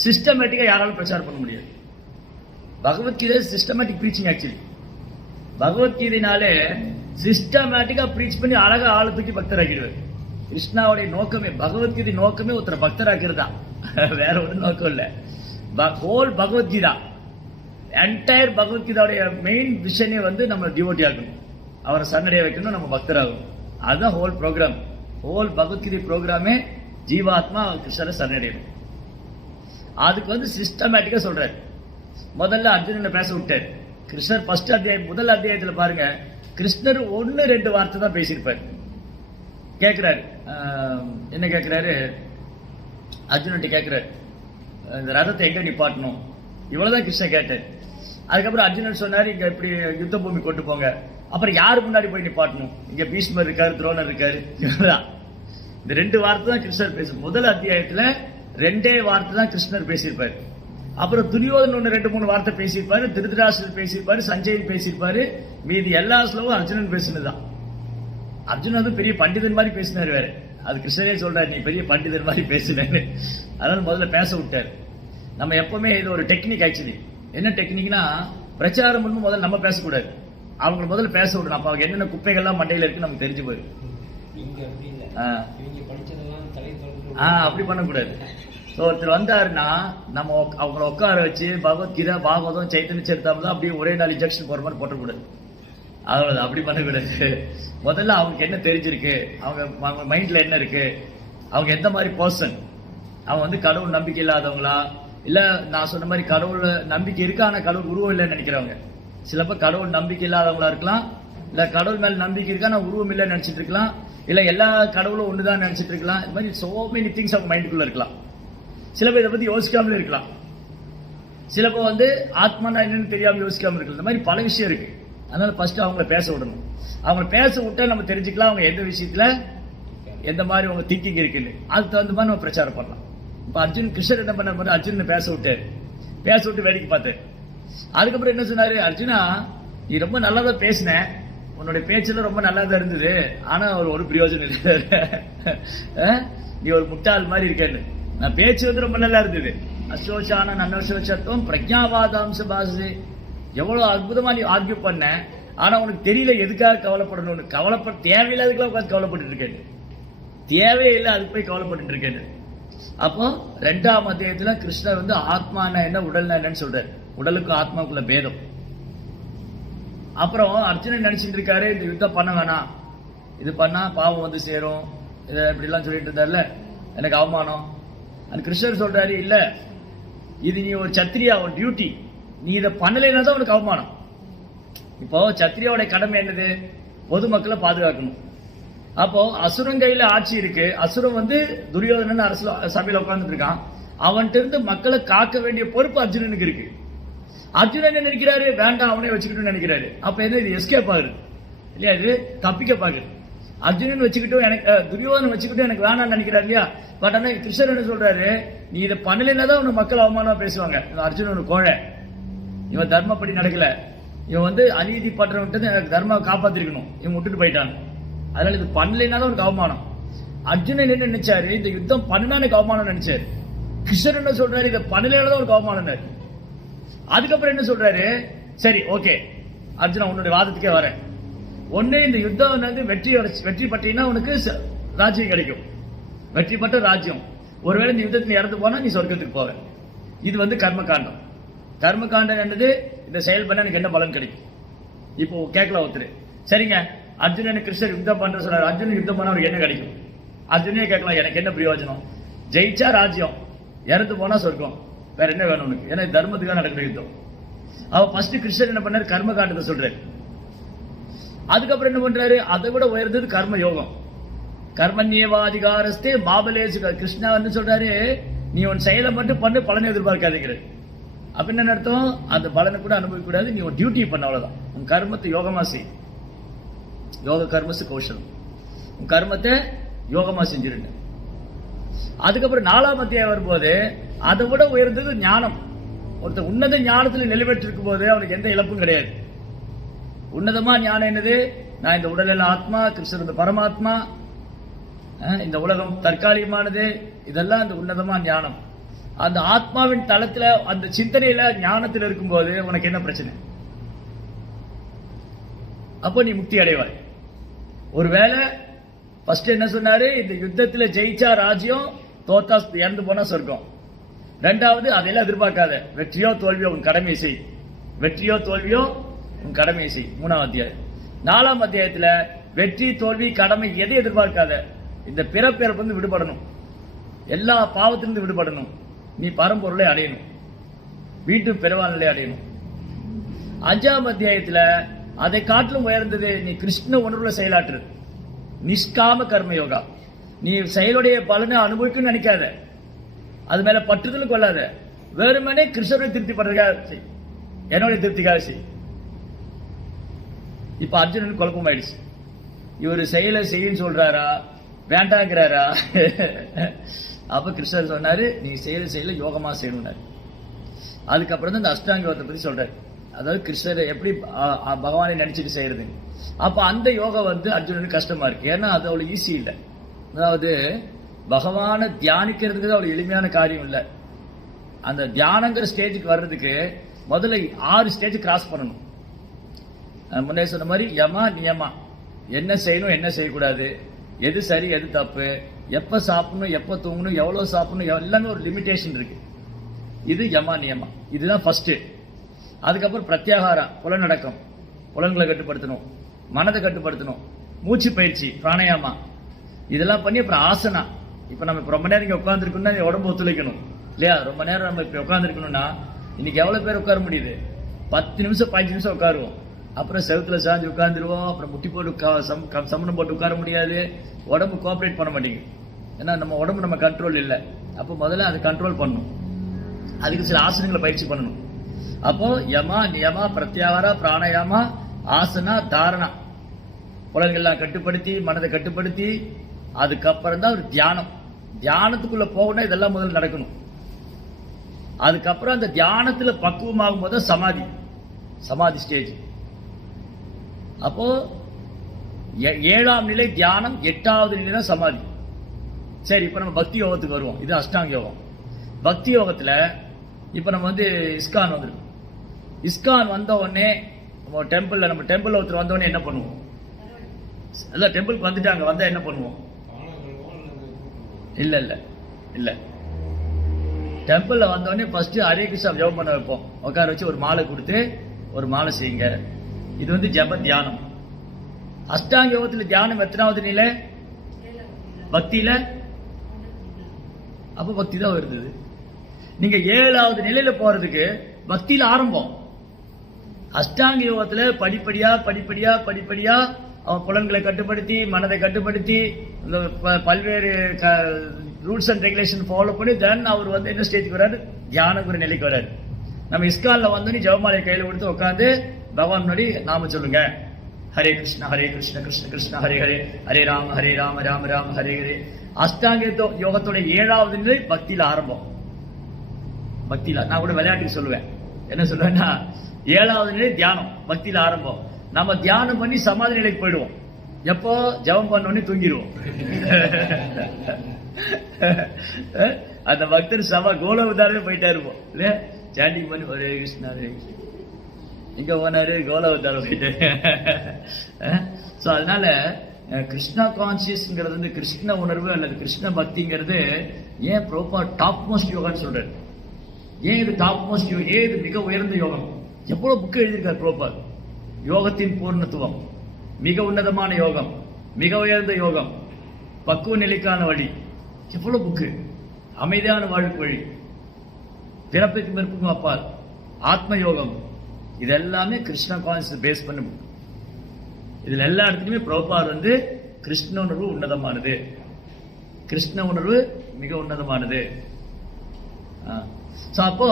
சிஸ்டமேட்டிக்கா யாராலும் பிரச்சாரம் பண்ண முடியாது. Bhagavad Gita systematic preaching. ஆக்சுவலி பகவத்கீதைனாலே சிஸ்டமேட்டிக்கா பிரீச் பண்ணி அழகா ஆளை தூக்கி பக்தராக்கிடுவார். கிருஷ்ணாவுடைய நோக்கமே, பகவத்கீதை நோக்கமே ஒருத்தரை பக்தராக்கிறதா, வேற ஒரு நோக்கம் இல்ல. ஹோல் பகவத்கீதா, என்டையர் பகவத்கீதாவுடைய மெயின் விஷயமே நம்ம டிவோட்டி ஆகணும், அவரை சரணடைய வைக்கணும், நம்ம பக்தராகணும். அதுதான் ஹோல் ப்ரோக்ராம். ஹோல் பகவத்கீதை ப்ரோக்ராமே ஜீவாத்மா கிருஷ்ணரை சரணடையணும். அதுக்கு சிஸ்டமேட்டிக்கா சொல்றாரு. முதல்ல அர்ஜுனனை பேச விட்டார் கிருஷ்ணர். ஃபர்ஸ்ட் அத்தியாயம் முதல் அத்தியாயத்துல பாருங்க, கிருஷ்ணர் 1-2 வார்த்தை தான் பேசியிருப்பார். கேட்கிறாரு, என்ன கேட்கிறாரு, அர்ஜுனன் கேட்கிறாரு, இந்த ரதத்தை எங்க நிப்பாட்டணும், இவ்வளவுதான் கிருஷ்ணர் கேட்டார். அதுக்கப்புறம் அர்ஜுனன் சொன்னாரு, இங்க இப்படி யுத்த பூமி கொண்டு போங்க. அப்புறம் யாரு முன்னாடி போய் நிப்பாட்டணும், இங்க பீஷ்மர் இருக்காரு, துரோணர் இருக்காரு. இந்த 2 வார்த்தை தான் கிருஷ்ணர் பேச. முதல் அத்தியாயத்துல 2 வார்த்தை தான் கிருஷ்ணர் பேசியிருப்பாரு. அப்புறம் துரியோதன் 2-3 வார்த்தை பேசியிருப்பாரு, திருதராஷ்டிரர் பேசியிருப்பாரு, சஞ்சயன் பேசியிருப்பாரு. மீதி எல்லா ஸ்லோவும் அர்ஜுனன் பேசினதுதான். அர்ஜுனன் பெரிய பண்டிதன் மாதிரி பேசினாரு வேற. அது கிருஷ்ணரே சொல்றாரு, நீ பெரிய பண்டிதன் மாதிரி பேசினாரு. அதனால முதல்ல பேச விட்டாரு. நம்ம எப்பவுமே இது ஒரு டெக்னிக். ஆக்சுவலி என்ன டெக்னிக்னா, பிரச்சாரம் பண்ணும் முதல்ல நம்ம பேசக்கூடாது, அவங்க முதல்ல பேச விடணும். அப்ப அவங்க என்னென்ன குப்பைகள்லாம் மண்டையில இருக்கு நமக்கு தெரிஞ்சு போயிடும். அப்படி பண்ணக்கூடாது. ஒருத்தர் வந்தாருன்னா நம்ம அவங்கள உட்கார வச்சு பகவத்கீதை, பாகவதம், சைத்தன்ய சரிதாமிரதம் அப்படியே ஒரே நாள் இன்ஜெக்ஷன் போற மாதிரி போட்டக்கூடாது. அவ்வளவுதான், அப்படி பண்ணக்கூடாது. முதல்ல அவங்களுக்கு என்ன தெரிஞ்சிருக்கு, அவங்க மைண்ட்ல என்ன இருக்கு, அவங்க எந்த மாதிரி பர்சன், அவங்க கடவுள் நம்பிக்கை இல்லாதவங்களா, இல்ல நான் சொன்ன மாதிரி கடவுள் நம்பிக்கை இருக்கு ஆனா கடவுள் உருவம் இல்லைன்னு நினைக்கிறவங்க. சில பேர் கடவுள் நம்பிக்கை இல்லாதவங்களா இருக்கலாம், இல்ல கடவுள் மேல நம்பிக்கை இருக்கா நான் உருவம் இல்லைன்னு நினைச்சிட்டு இருக்கலாம், இல்ல எல்லா கடவுளும் ஒண்ணுதான் நினைச்சிட்டு இருக்கலாம். இந்த மாதிரி சோ மெனி திங்ஸ் அவங்க மைண்டுக்குள்ள இருக்கலாம். சில பேர் இதை பத்தி யோசிக்காமலே இருக்கலாம். சில பேர் ஆத்மானா என்னன்னு தெரியாம யோசிக்காம இருக்கலாம். இந்த மாதிரி பல விஷயம் இருக்கு. அதனால ஃபர்ஸ்ட் அவங்கள பேச விடணும். அவங்களை பேச விட்டா நம்ம தெரிஞ்சுக்கலாம் அவங்க எந்த விஷயத்துல எந்த மாதிரி அவங்க திங்கிங் இருக்குன்னு. அதுக்கு தகுந்த மாதிரி நம்ம பிரச்சாரம் பண்ணலாம். இப்ப அர்ஜுன் கிருஷ்ணர் என்ன பண்ண போது அர்ஜுன் பேச விட்டாரு. பேச விட்டு வேடிக்கை பார்த்தாரு. அதுக்கப்புறம் என்ன சொன்னாரு, அர்ஜுனா நீ ரொம்ப நல்லாதான் பேசின, உன்னுடைய பேச்சுல ரொம்ப நல்லா தான் இருந்தது, ஆனா ஒரு பிரயோஜனம் இல்லை, நீ ஒரு முட்டாள் மாதிரி இருக்கேன்னு. நான் பேச்சு ரொம்ப நல்லா இருந்தது. அசோச்சான அனசோச்சத்துவம் பிரஜாவாதாம்ச பாசு, எவ்வளவு அற்புதமா நீ ஆர்கியூ பண்ண, ஆனா உனக்கு தெரியல எதுக்காக கவலைப்படணும்னு. தேவையில்லாததுக்கெல்லாம் உட்காந்து கவலைப்பட்டு இருக்கேன், தேவையில்லை அதுக்கு போய் கவலைப்பட்டு இருக்கேன். அப்போ 2ஆம் அத்தியாயத்துல கிருஷ்ணர் ஆத்மானா என்ன உடல்னா என்னன்னு சொல்றாரு. உடலுக்கு ஆத்மாக்குள்ள பேதம். அப்புறம் அர்ஜுனன் நினைச்சிட்டு இருக்காரு, இந்த யுத்தம் பண்ண வேணாம், இது பண்ணா பாவம் சேரும், இப்படி எல்லாம் சொல்லிட்டு இருந்தாருல, எனக்கு அவமானம். அது கிருஷ்ணர் சொல்றாரு, இல்ல இது நீ ஒரு சத்திரியா, ஒரு டியூட்டி, நீ இதை பண்ணலைன்னா தான் உனக்கு அவமானம். இப்போ சத்திரியாவோட கடமை என்னது, பொதுமக்களை பாதுகாக்கணும். அப்போ அசுரன் கையில ஆட்சி இருக்கு. அசுரன் வந்து துரியோதனன் அரசு சபையில உட்கார்ந்துட்டு இருக்கான். அவன்கிட்ட இருந்து மக்களை காக்க வேண்டிய பொறுப்பு அர்ஜுனனுக்கு இருக்கு. அர்ஜுனன் என்ன நினைக்கிறாரு, வேண்டாம் அவனே வச்சுக்கிட்டு நினைக்கிறாரு. அப்ப என்ன, இது எஸ்கேப் ஆகுது இல்லையா, இது தப்பிக்க பாக்குது. அர்ஜுனன் வச்சுக்கிட்டும் எனக்கு துரியோதனன் வச்சுக்கிட்டும் எனக்கு வேணாம்னு நினைக்கிறாரு இல்லையா. பட் ஆனா கிருஷ்ணர் என்ன சொல்றாரு, நீ இதை பண்ணலைன்னா தான் உன்னை மக்கள் அவமானமா பேசுவாங்க. அர்ஜுனன் கோழை, இவன் தர்மப்படி நடக்கல, இவன் வந்து அநீதி பண்றவன்ட்டு எனக்கு தர்மாவை காப்பாத்திருக்கணும், இவன் விட்டுட்டு போயிட்டான், அதனால இது பண்ணலைன்னா தான் உனக்கு அவமானம். அர்ஜுனன் என்ன நினைச்சாரு, இந்த யுத்தம் பண்ணா எனக்கு அவமானம் நினைச்சாரு. கிருஷ்ணர் என்ன சொல்றாரு, இதை பண்ணலைன்னா தான் உனக்கு அவமானம். அதுக்கப்புறம் என்ன சொல்றாரு, சரி ஓகே அர்ஜுனா உன்னுடைய வாதத்துக்கே வரேன். ஒன்னே இந்த யுத்தம் வந்து வெற்றி பட்டீங்கன்னா உனக்கு ராஜ்யம் கிடைக்கும், வெற்றி பட்ட ராஜ்யம். ஒருவேளை இந்த யுத்தத்தில் இறந்து போனா நீ சொர்க்கத்துக்கு போவ. இது வந்து கர்மகாண்டம். கர்மகாண்டம் என்னது, இந்த செயல் பண்ண எனக்கு என்ன பலன் கிடைக்கும். இப்போ கேட்கல ஒருத்தர், சரிங்க அர்ஜுனன் கிருஷ்ணர் யுத்தம் பண்ற சொல்றாரு, அர்ஜுனன் யுத்தம் பண்ண அவருக்கு என்ன கிடைக்கும். அர்ஜுனே கேட்கலாம், எனக்கு என்ன பிரயோஜனம், ஜெயிச்சா ராஜ்யம், இறந்து போனா சொர்க்கம், வேற என்ன வேணும் உனக்கு, ஏன்னா தர்மத்துக்காக நடக்கிற யுத்தம். அவ ஃபர்ஸ்ட் கிருஷ்ணர் என்ன பண்ணாரு, கர்மகாண்டத்தை சொல்றாரு. அதுக்கப்புறம் என்ன பண்றாரு, அதை விட உயர்ந்தது கர்ம யோகம். கர்மண்யேவாதிகாரஸ்தே மாபலேசு. கிருஷ்ணா வந்து சொல்றாரு, நீ உன் செயலை மட்டும் பண்ணு, பலனை எதிர்பார்க்காதீங்க. அப்ப என்ன அர்த்தம், அந்த பலனை கூட அனுபவிக்க கூடாது, நீ உன் டியூட்டி பண்ண, அவ்வளவுதான். உன் கர்மத்தை யோகமா செய். யோக கர்மசு கௌஷலம். உன் கர்மத்தை யோகமா செஞ்சிருங்க. அதுக்கப்புறம் 4ஆம் அத்தியாயம் வரும்போது அதை விட உயர்ந்தது ஞானம். ஒருத்தர் உன்னத ஞானத்தில் நிலைபெற்றிருக்கும் போது அவனுக்கு எந்த இழப்பும் கிடையாது. உன்னதமா ஞானம் என்னது, நான் இந்த உடலில் ஆத்மா, கிருஷ்ணர் இந்த பரமாத்மா, இந்த உலகம் தற்காலிகமானது, இதெல்லாம் இந்த உன்னதமா ஞானம். அந்த ஆத்மாவின் தளத்துல அந்த சிந்தனையில ஞானத்தில் இருக்கும்போது உனக்கு என்ன பிரச்சனை, அப்போ நீ முக்தி அடைவாய். ஒருவேளை ஃபர்ஸ்ட் என்ன சொன்னாரு, இந்த யுத்தத்துல ஜெயிச்சா ராஜ்யம், தோத்தா இறந்து போனா சொர்க்கம். ரெண்டாவது அதையெல்லாம் எதிர்பார்க்காத, வெற்றியோ தோல்வியோ உன் கடமை செய், வெற்றியோ தோல்வியோ உன் கடமை செய். 3ஆம் அத்தியாயம். 4ஆம் அத்தியாயத்துல வெற்றி தோல்வி கடமை எதை எதிர்பார்க்காத, இந்த பிறப்பிறப்பு விடுபடணும், எல்லா பாவத்திலிருந்து விடுபடணும், நீ பரம்பொருளை அடையணும், வீட்டு பெருவாள் நிலை அடையணும். 5ஆம் அத்தியாயத்துல அதை காட்டிலும் உயர்ந்தது, நீ கிருஷ்ண உணர்வுல செயலாற்றுறது, நிஷ்காம கர்ம யோகா. நீ செயலுடைய பலனை அனுபவிக்கும் நினைக்காத, அது மேல பற்றுதல் கொள்ளாத, வெறுமனே கிருஷ்ணரை திருப்தி பண்றதுக்காக செய், என்னுடைய திருப்திக்காக செய். இப்ப அர்ஜுனன் குழப்பம் ஆயிடுச்சு, இவர் செயலை செய்யன்னு சொல்றாரா வேண்டாங்கிறாரா. அப்ப கிருஷ்ணர் சொன்னாரு, நீ செயல யோகமா செய்யணும்னாரு. அதுக்கப்புறம் தான் இந்த அஷ்டாங்க யோகத்தை பத்தி சொல்றாரு, அதாவது கிருஷ்ணரை எப்படி பகவானை நினைச்சிட்டு செய்யறது. அப்ப அந்த யோகம் வந்து அர்ஜுனனுக்கு கஷ்டமா இருக்கு, ஏன்னா அது அவ்வளவு ஈஸி இல்லை. அதாவது பகவானை தியானிக்கிறதுக்கு அவ்வளவு எளிமையான காரியம் இல்லை. அந்த தியானங்கிற ஸ்டேஜுக்கு வர்றதுக்கு முதல்ல 6 ஸ்டேஜ் கிராஸ் பண்ணணும். முன்னே சொன்ன மாதிரி யமா நியமா, என்ன செய்யணும் என்ன செய்யக்கூடாது, எது சரி எது தப்பு, எப்ப சாப்பிடணும் எப்ப தூங்கணும், எவ்வளவு சாப்பிடணும், எல்லாமே ஒரு லிமிடேஷன் இருக்கு. இது யமா நியமா, இதுதான் ஃபர்ஸ்ட். அதுக்கப்புறம் பிரத்யாகாரா, புலனடக்கம், புலன்களை கட்டுப்படுத்தணும், மனதை கட்டுப்படுத்தணும், மூச்சு பயிற்சி பிராணாயாமா, இதெல்லாம் பண்ணி அப்புறம் ஆசனா. இப்ப நம்ம ரொம்ப நேரம் இங்க உட்காந்துருக்கணும்னா உடம்பு ஒத்துழைக்கணும் இல்லையா. ரொம்ப நேரம் நம்ம இப்ப உட்காந்துருக்கணும்னா இன்னைக்கு எவ்வளவு பேர் உட்கார முடியுது, 10 நிமிஷம் 15 நிமிஷம் உட்காருவோம், அப்புறம் செவுத்துல சாஞ்சு உட்காந்துருவோம், அப்புறம் முட்டி போட்டு சமணம் போட்டு உட்கார முடியாது, உடம்பு கோஆபரேட் பண்ண மாட்டேங்குது. ஏன்னா நம்ம உடம்பு நம்ம கண்ட்ரோல் இல்லை. அப்போ முதல்ல அதை கண்ட்ரோல் பண்ணணும், அதுக்கு சில ஆசனங்களை பயிற்சி பண்ணணும். அப்போ யமா நியமா பிரத்யாகாரா பிராணாயாமா ஆசனா தாரணா, புலன்கள்லாம் கட்டுப்படுத்தி மனதை கட்டுப்படுத்தி, அதுக்கப்புறம் தான் ஒரு தியானம். தியானத்துக்குள்ள போகணும், இதெல்லாம் முதல்ல நடக்கணும். அதுக்கப்புறம் அந்த தியானத்துல பக்குவமாகும் போது சமாதி, சமாதி ஸ்டேஜ். அப்போ 7ஆம் நிலை தியானம், 8வது நிலை தான் சமாதி. சரி, இப்ப நம்ம பக்தி யோகத்துக்கு வருவோம். இது அஷ்டாங்க யோகம். பக்தி யோகத்துல இப்ப நம்ம வந்து இஸ்கான் வந்துருக்கு. இஸ்கான் வந்த உடனே நம்ம டெம்பிள் ஒருத்தர் வந்த உடனே என்ன பண்ணுவோம், அதான் டெம்பிளுக்கு வந்துட்டாங்க, வந்தா என்ன பண்ணுவோம், இல்ல இல்ல இல்ல டெம்பிள்ல வந்தோடனே ஃபர்ஸ்ட் ஹரே கிருஷ்ணா ஜெபம் பண்ண வைப்போம், உட்கார வச்சு ஒரு மாலை கொடுத்து ஒரு மாலை செய்யுங்க. இது வந்து ஜப தியானம். அஷ்டாங்க யோகத்துல தியானம் எத்தனாவது நிலை, பக்தியில, அப்ப பக்தி தான் வருது. நீங்க 7வது நிலையில போறதுக்கு பக்தியில ஆரம்பம். அஷ்டாங்க யோகத்துல படிப்படியா படிப்படியா படிப்படியா அவன் புலன்களை கட்டுப்படுத்தி மனதை கட்டுப்படுத்தி இந்த பல்வேறு ரூல்ஸ் அண்ட் ரெகுலேஷன் ஃபாலோ பண்ணி தென் அவர் வந்து என்ன ஸ்டேஜுக்கு வராரு, தியானங்கிற நிலைக்கு வராரு. நம்ம இஸ்கான்ல வந்து ஜெபமாலையை கையில் கொடுத்து உட்காந்து பகவான் முன்னாடி நாம சொல்லுங்க, ஹரே கிருஷ்ணா கிருஷ்ண கிருஷ்ண ஹரே ஹரே, ஹரே ராம ராம ராம ஹரே ஹரே. அஷ்டாங்க யோகத்தோட 7வது நிலை பக்தியில ஆரம்பம். பக்தியில நான் கூட விளையாட்டுக்கு சொல்லுவேன், என்ன சொல்லுவேன்னா 7வது நிலை தியானம், பக்தியில ஆரம்பம். நம்ம தியானம் பண்ணி சமாதி நிலைக்கு போயிடுவோம். எப்போ ஜபம் பண்ணோடனே தூங்கிடுவோம். அந்த பக்தர் கோலவதாரமே போயிட்டா இருப்போம் இல்லையா, சாண்டிங் பண்ணி ஹரே கிருஷ்ணா ஹரே கிருஷ்ணா. எங்க போனாரு, கோலவதாரம் போயிட்டாரு. ஸோ அதனால கிருஷ்ணா கான்சியஸ்ங்கிறது வந்து கிருஷ்ண உணர்வு அல்லது கிருஷ்ண பக்திங்கிறது ஏன் ப்ராப்பர் டாப் மோஸ்ட் யோகான்னு சொல்றாரு. ஏன் இது டாப் மோஸ்ட் யோகம், ஏன் இது மிக உயர்ந்த யோகம்? எவ்வளவு புக்கு எழுதியிருக்காரு ப்ராப்பர். யோகத்தின் பூர்ணத்துவம், மிக உன்னதமான யோகம், மிக உயர்ந்த யோகம், பக்குவ நிலைக்கான வழி, எவ்வளவு புக்கு. அமைதியான வாழ்க்கை வழி, பிறப்புக்கு பிறப்புக்கும் அப்பால், ஆத்ம யோகம், இது எல்லாமே கிருஷ்ண கான்சியஸ் பேஸ் பண்ண புக். இதுல எல்லா இடத்துலையுமே பிரபுபாத் வந்து கிருஷ்ண உணர்வு உன்னதமானது, கிருஷ்ண உணர்வு மிக உன்னதமானது. அப்போ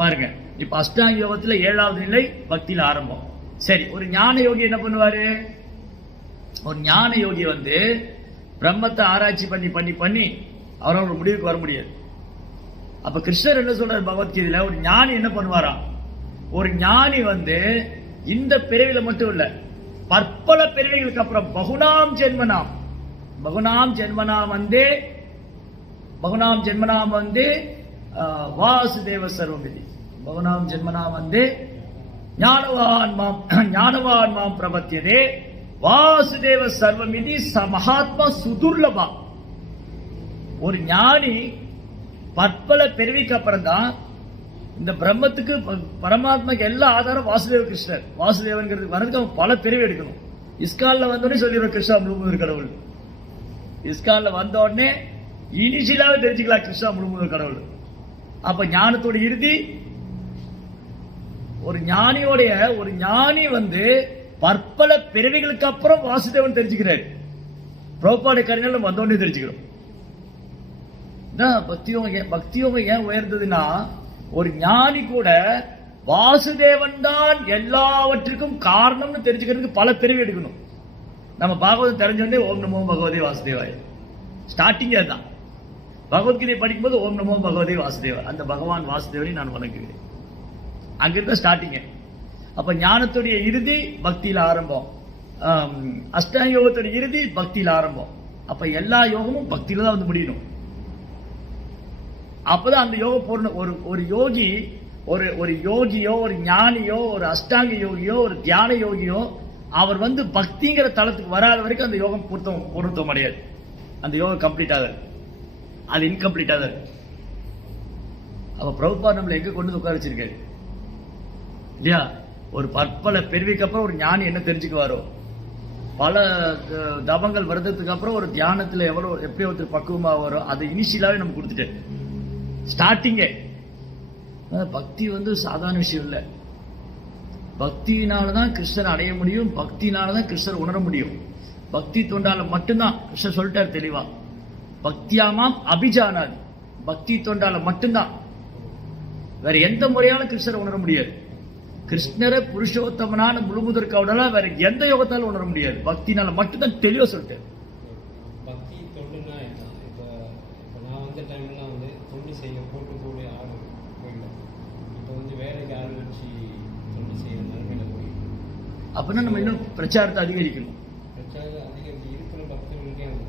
பாருங்க, இப்ப அஷ்டாங்க யோகத்துல 7வது நிலை பக்தியில ஆரம்பம். சரி, ஒரு ஞான யோகி என்ன பண்ணுவாரு? ஒரு ஞான யோகி வந்து பிரம்மத்தை ஆராய்ச்சி பண்ணி பண்ணி பண்ணி அவரோட முடிவுக்கு வர முடியாது. அப்ப கிருஷ்ணர் என்ன சொல்றாரு பகவத்கீதையில, ஒரு ஞானி என்ன பண்ணுவாராம்? ஒரு ஞானி வந்து இந்த பிறவில மட்டும் இல்ல, பற்பல பிறவிகளுக்கு அப்புறம் பகுனாம் ஜென்மனாம் வந்து வாசுதேவ சர்வமிதி, பகுனாம் ஜென்மனாம் வந்து ஞானவான் மாம் பிரபத்தியதே வாசுதேவ சர்வமிதி மகாத்மா சுதுர்லபா. ஒரு ஞானி பற்பல பிறவிக்கு அப்புறம் தான் இந்த பிரம்மத்துக்கு பரமாத்மாக்கு எல்லா ஆதாரம் வாசுதேவ கிருஷ்ணர். வாசுதேவன்கிறது வரதுக்கு அவன் பல பிறவி எடுக்கணும். இஸ்கான்ல வந்தோடனே சொல்லிடுவோம் கிருஷ்ணா முழுமுதல் கடவுள். இஸ்கான்ல வந்த உடனே இனிஷியலாவே தெரிஞ்சுக்கலாம் கிருஷ்ணா முழுமுதல் கடவுள். அப்ப ஞானத்தோட இறுதி, ஒரு ஞானி வந்து பற்பல பிறவிகளுக்கு அப்புறம் வாசுதேவன் தெரிஞ்சுக்கிறார். பிரபுபாத கருணையில வந்தோடனே தெரிஞ்சுக்கிறோம். பக்தியோகம் ஏன் உயர்ந்ததுன்னா, ஒரு ஞானி கூட வாசுதேவன் தான் எல்லாவற்றுக்கும் காரணம்னு தெரிஞ்சுக்கிறதுக்கு பல பிறவி எடுக்கணும். நம்ம பாகவதம் தெரிஞ்சோடனே ஓம் நமோ பகவதே வாசுதேவாய, ஸ்டார்டிங் அதுதான். பகவத்கீதை படிக்கும்போது ஓம் நமோ பகவதே வாசுதேவா, அந்த பகவான் வாசுதேவனை நான் வணங்குகிறேன், அங்கிருந்த ஸ்டார்டிங். அப்ப ஞானத்துடைய இறுதி பக்தியில ஆரம்பம், அஷ்டாங்க யோகத்துடைய இறுதி பக்தியில ஆரம்பம். அப்ப எல்லா யோகமும் பக்தியில தான் வந்து முடியணும். அப்பதான் அந்த யோக பூர்ண. ஒரு யோகி, ஒரு யோகியோ, ஒரு ஞானியோ, ஒரு அஷ்டாங்க யோகியோ, ஒரு தியான யோகியோ, அவர் வந்து பக்திங்கிற தளத்துக்கு வராத வரைக்கும் அந்த யோகம் பூர்ணத்துவம் அடையாது. அந்த யோகம் கம்ப்ளீட் ஆகாது, அது இன்கம்ப்ளீட் ஆகாது. அப்ப பிரபுபாத் நம்மளை எங்க கொண்டு உட்கார வச்சிருக்காரு இல்லையா? ஒரு பற்பல பிறவிக்கு அப்புறம் ஒரு ஞானி என்ன தெரிஞ்சுக்குவாரோ, பல தபங்கள் வருடத்துக்கு அப்புறம் ஒரு தியானத்துல எப்படி ஒருத்தர் பக்குவமா வரும், அது இனிஷியலாவே நம்ம கொடுத்துட்டேன் ஸ்டார்டிங்கே. பக்தி வந்து சாதாரண விஷயம் இல்லை. பக்தியினாலதான் கிருஷ்ணர் அடைய முடியும், பக்தியினாலதான் கிருஷ்ணர் உணர முடியும். பக்தி தொண்டால மட்டும்தான் கிருஷ்ணர் சொல்லிட்டார் தெளிவா, பக்தியாமாம் அபிஜானாதி, பக்தி தொண்டால மட்டும்தான், வேற எந்த முறையாலும் கிருஷ்ணரை உணர முடியாது. கிருஷ்ணரை புருஷோத்தமனான முழுமுதற் கவுடலாம் வேற எந்த யோகத்தாலும் உணர முடியாது. பக்தினால மட்டும்தான் தெளிவா சொல்லிட்டேன். பக்தி தொண்டுனா இப்ப நான் வந்த டைம்ல வந்து தொண்டு செய்ய போட்டு போய் ஆடு போயிடும். இப்போ வந்து வேலைக்கு ஆரம்பிச்சு தொண்டு செய்ய நிலைமையில போய் அப்படின்னா நம்ம இன்னும் பிரச்சாரத்தை அதிகரிக்கணும். பிரச்சாரம் அதிகரிச்சு இருக்கிற பக்தர்களுக்கு அந்த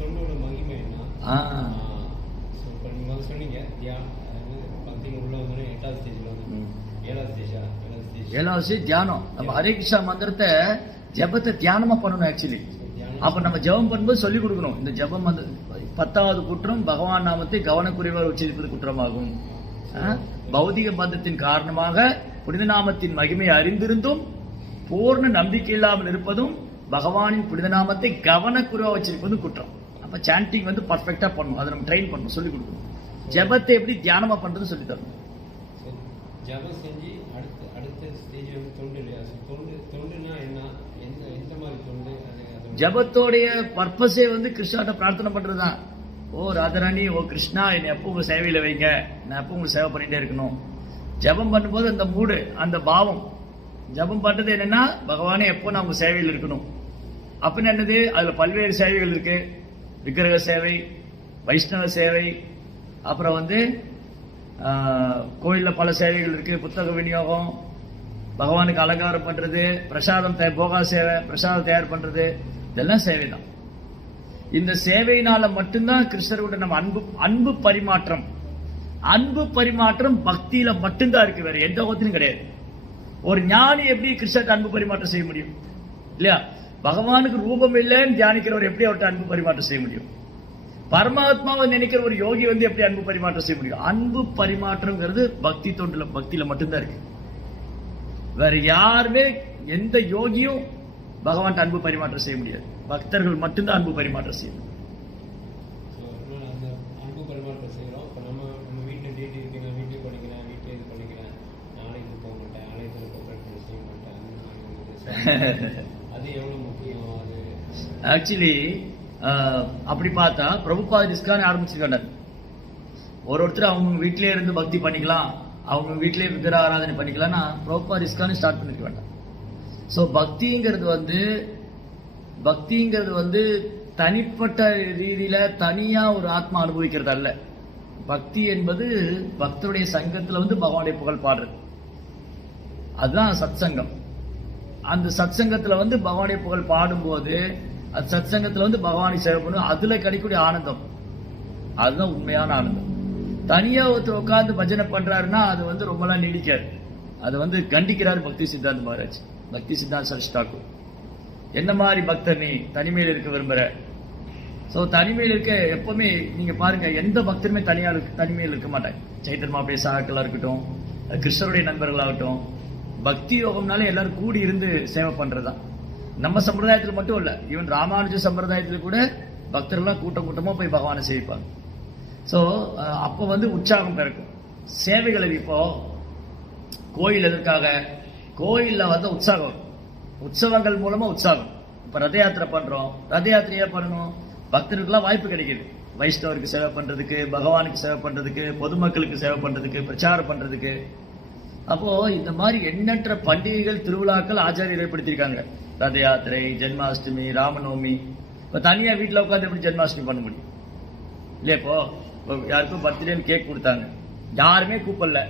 தொண்டோட மகிமை என்ன? இப்போ நீங்க வந்து சொன்னீங்க பக்திங்க உள்ள வந்து 8வது ஸ்டேஜ்ல வந்து 7வது ஸ்டேஜ் தியானம். நம்ம ஹரே கிருஷ்ணா மந்திரத்தை ஜபத்தை தியானமா பண்ணணும். ஆக்சுவலி அப்ப நம்ம ஜபம் பண்ணும்போது சொல்லிக் கொடுக்கணும், இந்த ஜபம் வந்து 10வது குற்றம் பகவான் நாமத்தை கவனக்குறைவாக உச்சரிப்பது குற்றமாகும். பௌதிக பந்தத்தின் காரணமாக புனித நாமத்தின் மகிமையை அறிந்திருந்தும் பூர்ண நம்பிக்கை இல்லாமல் இருப்பதும் பகவானின் புனித நாமத்தை கவனக்குறைவாக வச்சிருப்பதும் குற்றம். அப்ப சாண்டிங் வந்து பர்ஃபெக்டா பண்ணணும், அதை நம்ம ட்ரெயின் பண்ணணும், சொல்லிக் கொடுக்கணும். ஜபத்தை எப்படி தியானமா பண்றது சொல்லி தரணும். ஜபம் செஞ்சு அடுத்த ஸ்டேஜ் வந்து தொண்டு இல்லையா? தொண்டுனா என்ன, எந்த மாதிரி தொண்டு? ஜபத்தோடைய பர்பஸே வந்து கிருஷ்ணாட்ட பிரார்த்தனை பண்றதுதான். ஓ ராதாராணி, ஓ கிருஷ்ணா, என்னை எப்போ உங்க சேவையில வைங்க, நான் எப்போ உங்களுக்கு சேவை பண்ணிட்டே இருக்கணும். ஜபம் பண்ணும்போது அந்த மூடு, அந்த பாவம், ஜபம் பண்றது என்னன்னா பகவானே எப்போ நான் உங்க சேவையில் இருக்கணும் அப்படின்னு என்னது. அதுல பல்வேறு சேவைகள் இருக்கு. விக்கிரக சேவை, வைஷ்ணவ சேவை, அப்புறம் வந்து கோயில்ல பல சேவைகள் இருக்கு. புத்தக விநியோகம், பகவானுக்கு அலங்காரம் பண்றது, பிரசாதம் போகா சேவை, பிரசாதம் தயார் பண்றது, இதெல்லாம் சேவை தான். இந்த சேவையினால மட்டும்தான் கிருஷ்ணரோட நம்ம அன்பு பரிமாற்றம் பக்தியில மட்டும்தான் இருக்கு, வேற எந்த கோத்திலும் கிடையாது. ஒரு ஞானி எப்படி கிருஷ்ணருக்கு அன்பு பரிமாற்றம் செய்ய முடியும் இல்லையா? பகவானுக்கு ரூபம் இல்லைன்னு தியானிக்கிறவர் எப்படி அவர்கிட்ட அன்பு பரிமாற்றம் செய்ய முடியும்? பரமாத்மாவை நினைக்கிற ஒரு யோகி வந்து எப்படி அன்பு பரிமாற்றம் செய்ய முடியும்? அன்பு பரிமாற்றம்ங்கிறது பக்தியில மட்டும்தான் இருக்கு. வேற யாருமே, எந்த யோகியும் பகவான் அன்பு பரிமாற்றம் செய்ய முடியாது. பக்தர்கள் மட்டும்தான் அன்பு பரிமாற்றம் செய்யணும். அந்த அன்பு பரிமாற்றம் செய்யறோம். இப்போ நம்ம வீட்டில் டேட் இருக்கு, நான் வீட்டில் பண்ணிக்கிறேன், வீட்டில் இது பண்ணிக்கிறேன், ஆலயத்துக்கு போக மாட்டேன், ஆலயத்தில் கோஆப்ரேட் செய்ய மாட்டேன், அது எவ்வளவு முக்கியம்? அது ஆக்சுவலி அப்படி பார்த்தா பிரபுபாத் இஸ்கான் ஆரம்பிச்சிருக்காங்க. ஒருத்தர் அவங்க வீட்டிலே இருந்து பக்தி பண்ணிக்கலாம், அவங்க வீட்டிலே விக்கிர ஆராதனை பண்ணிக்கலாம்னா பிரபுபாத் இஸ்கான் ஸ்டார்ட் பண்ணிக்க வேண்டாம். ஸோ பக்திங்கிறது வந்து தனிப்பட்ட ரீதியில தனியா ஒரு ஆத்மா அனுபவிக்கிறது அல்ல. பக்தி என்பது பக்தருடைய சங்கத்துல வந்து பகவானுடைய புகழ் பாடுறது, அதுதான் சத் சங்கம். அந்த சத் சங்கத்துல வந்து பகவானுடைய புகழ் பாடும்போது, அது சத் சங்கத்துல வந்து பகவானை சேவை பண்ணும், அதுல கிடைக்கக்கூடிய ஆனந்தம், அதுதான் உண்மையான ஆனந்தம். தனியா ஒருத்தர் உட்கார்ந்து பஜனை பண்றாருன்னா அது வந்து ரொம்பலாம் நீடிக்காது. அதை வந்து கண்டிக்கிறாரு பக்தி சித்தாந்த் மகாராஜ், பக்தி சித்தாந்த் சரஸ்வதி தாக்கூர். என்ன மாதிரி பக்தர் நீ தனிமையில் இருக்க விரும்புற? ஸோ தனிமையில் இருக்க எப்பவுமே நீங்க பாருங்க, எந்த பக்தருமே தனிமையில் இருக்க மாட்டாங்க. சைத்தன்ய மாப்பிள்ளை சாக்களாக இருக்கட்டும், கிருஷ்ணருடைய நண்பர்களாகட்டும், பக்தி யோகம்னாலே எல்லாரும் கூடி இருந்து சேவை பண்றதுதான். நம்ம சம்பிரதாயத்தில் மட்டும் இல்ல, ஈவன் ராமானுஜ சம்பிரதாயத்தில் கூட பக்தர்கள்லாம் கூட்டமா போய் பகவானை சேவிப்பாங்க. ஸோ அப்போ வந்து உற்சாகம் பிறக்கும். சேவைகளை இப்போ கோயில் எதற்காக? கோயில்ல வந்து உற்சாகம், உற்சவங்கள் மூலமா உற்சாகம். இப்ப ரத யாத்திரை பண்றோம், ரத யாத்திரையா பண்ணணும், பக்தர்களுக்கெல்லாம் வாய்ப்பு கிடைக்குது. வைஷ்ணவருக்கு சேவை பண்றதுக்கு, பகவானுக்கு சேவை பண்றதுக்கு, பொதுமக்களுக்கு சேவை பண்றதுக்கு, பிரச்சாரம் பண்றதுக்கு. அப்போ இந்த மாதிரி எண்ணற்ற பண்டிகைகள், திருவிழாக்கள் ஆச்சாரியர் ஏற்படுத்தியிருக்காங்க. ரத யாத்திரை, ஜென்மாஷ்டமி, ராமநவமி. இப்ப தனியா வீட்டுல உட்காந்து எப்படி ஜென்மாஷ்டமி பண்ண முடியும் இல்லையா? இப்போ யாருக்கும் பர்த்டேன்னு கேக் கொடுத்தாங்க, யாருமே கூப்பிடல,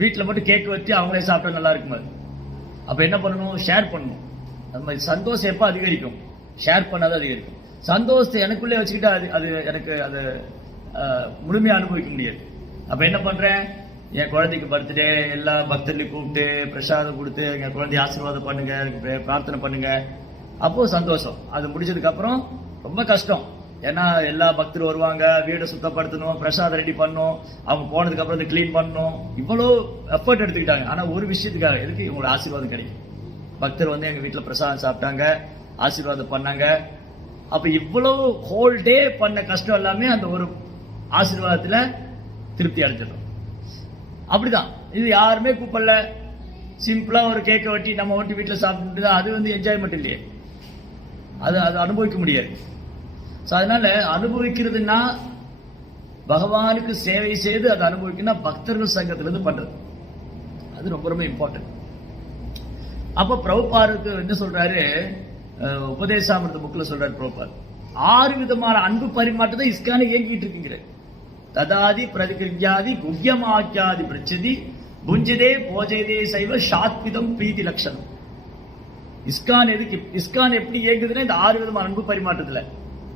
வீட்டுல மட்டும் கேக் வச்சு அவங்களே சாப்பிட்டா நல்லா இருக்குமா? அப்ப என்ன பண்ணணும்? ஷேர் பண்ணணும். நம்ம சந்தோஷம் எப்ப அதிகரிக்கும்? ஷேர் பண்ணாதான் அதிகரிக்கும். சந்தோஷத்தை எனக்குள்ளே வச்சுக்கிட்டா அது எனக்கு அது முழுமையா அனுபவிக்க முடியாது. அப்ப என்ன பண்றேன்? என் குழந்தைக்கு பர்த்டே, எல்லா பக்தர்களையும் கூப்பிட்டு பிரசாதம் கொடுத்து என் குழந்தைய ஆசீர்வாதம் பண்ணுங்க, பிரார்த்தனை பண்ணுங்க. அப்போ சந்தோஷம். அது முடிச்சதுக்கு அப்புறம் ரொம்ப கஷ்டம். ஏன்னா எல்லா பக்தரும் வருவாங்க, வீடை சுத்தப்படுத்தணும், பிரசாதம் ரெடி பண்ணணும், அவங்க போனதுக்கு அப்புறம் அதை கிளீன் பண்ணணும், இவ்வளோ எஃபர்ட் எடுத்துக்கிட்டாங்க. ஆனா ஒரு விஷயத்துக்காக, எதுக்கு? இவங்களோட ஆசீர்வாதம் கிடைக்கும். பக்தர் வந்து எங்க வீட்டுல பிரசாதம் சாப்பிட்டாங்க, ஆசீர்வாதம் பண்ணாங்க. அப்ப இவ்வளவு ஹோல் டே பண்ண கஷ்டம் எல்லாமே அந்த ஒரு ஆசீர்வாதத்துல திருப்தி அடைஞ்சிடும். அப்படிதான் இது. யாருமே கூப்பிடல, சிம்பிளா ஒரு கேக்கை வெட்டி நம்ம ஒட்டி வீட்டுல சாப்பிட்டு, அது வந்து என்ஜாய்மெண்ட் இல்லையே, அது அனுபவிக்க முடியாது. அதனால அனுபவிக்கிறதுனா பகவானுக்கு சேவை செய்து அதை அனுபவிக்கணும், பக்தர்கள் சங்கத்திலிருந்து பண்றது, அது ரொம்ப ரொம்ப இம்பார்ட்டன்ட். அப்ப பிரபுபாருக்கு என்ன சொல்றாரு? உபதேசாமிர்த புக்ல சொல்றாரு பிரபுபார், 6 விதமான அன்பு பரிமாற்றத்தை இஸ்கானை இயங்கிட்டு இருக்குங்கிற. ததாதி பிரதிகிருஜாதி குஹ்யமாக்கியாதி பிரச்சதி புஞ்சதே போஜதே சைவ சாத்விதம் பிரீதி லட்சணம். இஸ்கான் எப்படி இயங்குதுன்னா இந்த 6 விதமான அன்பு பரிமாற்றத்துல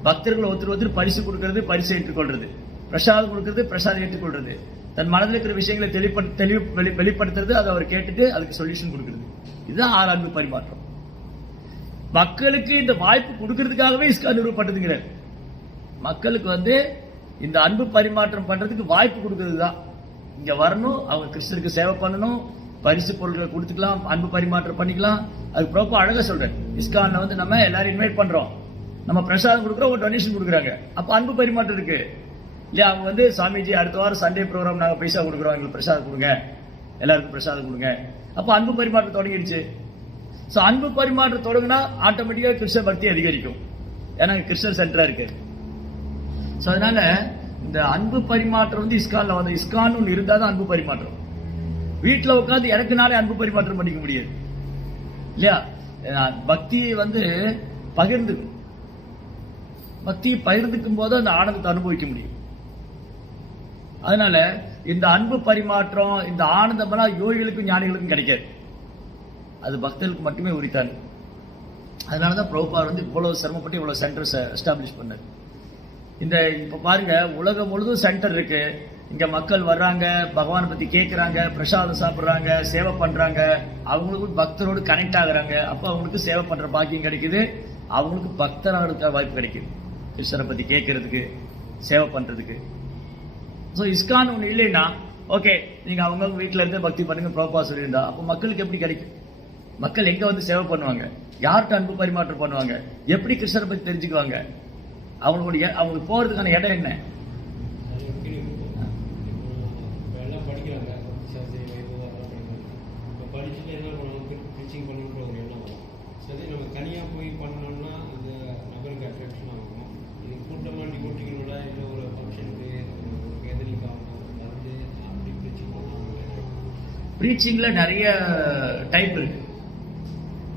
பக்தர்கள் ஒருத்தர் பரிசு கொடுக்கறது, பரிசு ஏற்றுக்கொள்றது, பிரசாதம் கொடுக்கறது, பிரசாதம் ஏற்றுக்கொள்றது, தன் மனதில் இருக்கிற விஷயங்களை வெளிப்படுத்துறது, அதை அவர் கேட்டுட்டு அதுக்கு சொல்யூஷன் கொடுக்கறது. இதுதான் 6 அன்பு பரிமாற்றம். மக்களுக்கு இந்த வாய்ப்பு கொடுக்கறதுக்காகவே இஸ்கான் நிறுவப்பட்டதுங்கிறார். மக்களுக்கு வந்து இந்த அன்பு பரிமாற்றம் பண்றதுக்கு வாய்ப்பு கொடுக்கறது தான். இங்க வரணும், அவங்க கிருஷ்ணருக்கு சேவை பண்ணணும், பரிசு பொருட்களை கொடுத்துக்கலாம், அன்பு பரிமாற்றம் பண்ணிக்கலாம். அதுக்கு ப்ராப்பர் அழகா சொல்றேன். இஸ்கான்ல வந்து நம்ம எல்லாரும் இன்வைட் பண்றோம், நம்ம பிரசாதம் கொடுக்குறோம், ஒரு டொனேஷன் கொடுக்குறாங்க, அப்ப அன்பு பரிமாற்றம் இருக்கு இல்லையா? அவங்க வந்து சாமிஜி அடுத்த வாரம் சண்டே ப்ரோக்ராம் நாங்க பைசா கொடுக்குறோம், எங்களுக்கு பிரசாதம் கொடுங்க எல்லாருக்கும் பிரசாதம் கொடுங்க. அப்போ அன்பு பரிமாற்றம் தொடங்கிடுச்சு. ஸோ அன்பு பரிமாற்றம் தொடங்கினா ஆட்டோமேட்டிக்காக கிருஷ்ண பக்தி அதிகரிக்கும். ஏன்னா கிருஷ்ணர் சென்டரா இருக்கு. ஸோ அதனால இந்த அன்பு பரிமாற்றம் வந்து இஸ்கான்ல வந்து இஸ்கான் ஒன்று இருந்தால் தான் அன்பு பரிமாற்றம். வீட்டில் உட்காந்து எனக்குனாலே அன்பு பரிமாற்றம் பண்ணிக்க முடியாது இல்லையா? பக்தியை வந்து பகிர்ந்துக்கும். பக்தியை பகிர்ந்துக்கும் போது அந்த ஆனந்தத்தை அனுபவிக்க முடியும். அதனால இந்த அன்பு பரிமாற்றம், இந்த ஆனந்தம் யோகிகளுக்கும் ஞானிகளுக்கும் கிடைக்காது. அது பக்தர்களுக்கு மட்டுமே உரித்தாரு. அதனாலதான் பிரபுபாதர் வந்து இவ்வளவு சிரமப்பட்டு இவ்வளவு சென்டர்ஸ் எஸ்டாப்ளிஷ் பண்ணாரு. இந்த இப்ப பாருங்க, உலகம் முழுதும் சென்டர் இருக்கு. இங்க மக்கள் வர்றாங்க, பகவானை பத்தி கேட்கறாங்க, பிரசாதம் சாப்பிடுறாங்க, சேவை பண்றாங்க, அவங்களுக்கு பக்தரோடு கனெக்ட் ஆகுறாங்க. அப்ப அவங்களுக்கு சேவை பண்ற பாக்கியம் கிடைக்குது, அவங்களுக்கு பக்தராக வாய்ப்பு கிடைக்குது கிருஷ்ணரை பத்தி கேட்கறதுக்கு, சேவை பண்றதுக்கு. ஸோ இஸ்கான் ஒன்று இல்லைன்னா ஓகே, நீங்க அவங்க வீட்டில இருந்து பக்தி பண்ணுங்க பிரபுபாதர் சொல்லியிருந்தா, அப்போ மக்களுக்கு எப்படி கிடைக்கும்? மக்கள் எங்க வந்து சேவை பண்ணுவாங்க? யார்கிட்ட அன்பு பரிமாற்றம் பண்ணுவாங்க? எப்படி கிருஷ்ணரை பத்தி தெரிஞ்சுக்குவாங்க? அவங்களுக்கு போறதுக்கான இடம் என்ன? தனியாக போய் பண்ணோம்னா அந்த நபருக்கு அட்ராக்ஷன் ஆகும். இது கூட்டமாக டிவோட்டிகளோட இல்லை ஒரு ஃபங்க்ஷனுக்கு கேதரிக்காக வந்து அப்படி ப்ரீச்சிங் பண்ணுவாங்க. ப்ரீச்சிங்ல நிறைய டைப் இருக்கு.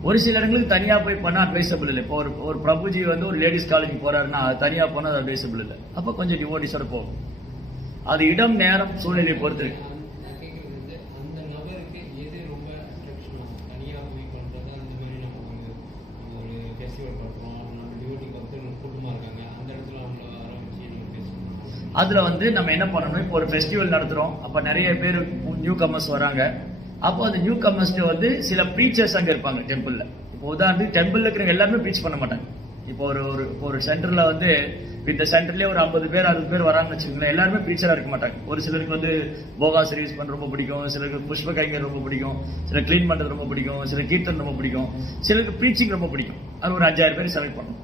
ஒரு சில இடங்களுக்கு தனியா போய் பண்ணா அட்வைசபிள் இல்லை. இப்போ ஒரு பிரபுஜி வந்து ஒரு லேடிஸ் காலேஜ் போறாருன்னா தனியா போனா அது அட்வைசபிள் இல்லை. அப்போ கொஞ்சம் டிவோட்டிஸோட போகும். அது இடம், நேரம், சூழ்நிலையை பொறுத்து இருக்கு. அந்த நபருக்கு எது ரொம்ப அட்ராக்ஷன் ஆகும்? தனியாக போய் பண்ணுறது அந்த மாதிரி நம்ம ஒரு ஃபெஸ்டிவல் பண்ணுறோம், நம்ம டிவோட்டி பக்தர் கூட்டமாக இருக்காங்க, அந்த இடத்துல அவங்கள ஆரம்பிச்சு நீங்கள் பேசணும். அதுல வந்து நம்ம என்ன பண்ணணும், இப்போ ஒரு ஃபெஸ்டிவல் நடத்துறோம், அப்ப நிறைய பேர் நியூ கமர்ஸ் வராங்க. அப்போ அந்த நியூ கமர்ஸ்ல வந்து சில ப்ரீச்சர்ஸ் அங்க இருப்பாங்க டெம்பிள்ல. இப்போ உதாரணத்துக்கு டெம்பிள்ல இருக்கிறவங்க எல்லாருமே ப்ரீச் பண்ண மாட்டாங்க. இப்போ ஒரு சென்டர்ல வந்து இந்த சென்டர்லயே ஒரு 50 பேர் 60 பேர் வராங்கன்னு வச்சுக்கோங்களேன், எல்லாருமே ப்ரீச்சரா இருக்க மாட்டாங்க. ஒரு சிலருக்கு வந்து போகா சர்வீஸ் பண்ண ரொம்ப பிடிக்கும், சிலருக்கு புஷ்ப கைங்கர் ரொம்ப பிடிக்கும், சில கிளீன் பண்றது ரொம்ப பிடிக்கும், சில கீர்த்தன் ரொம்ப பிடிக்கும், சிலருக்கு ப்ரீச்சிங் ரொம்ப பிடிக்கும். அது ஒரு 5000 பேர் செலக்ட் பண்ணணும்.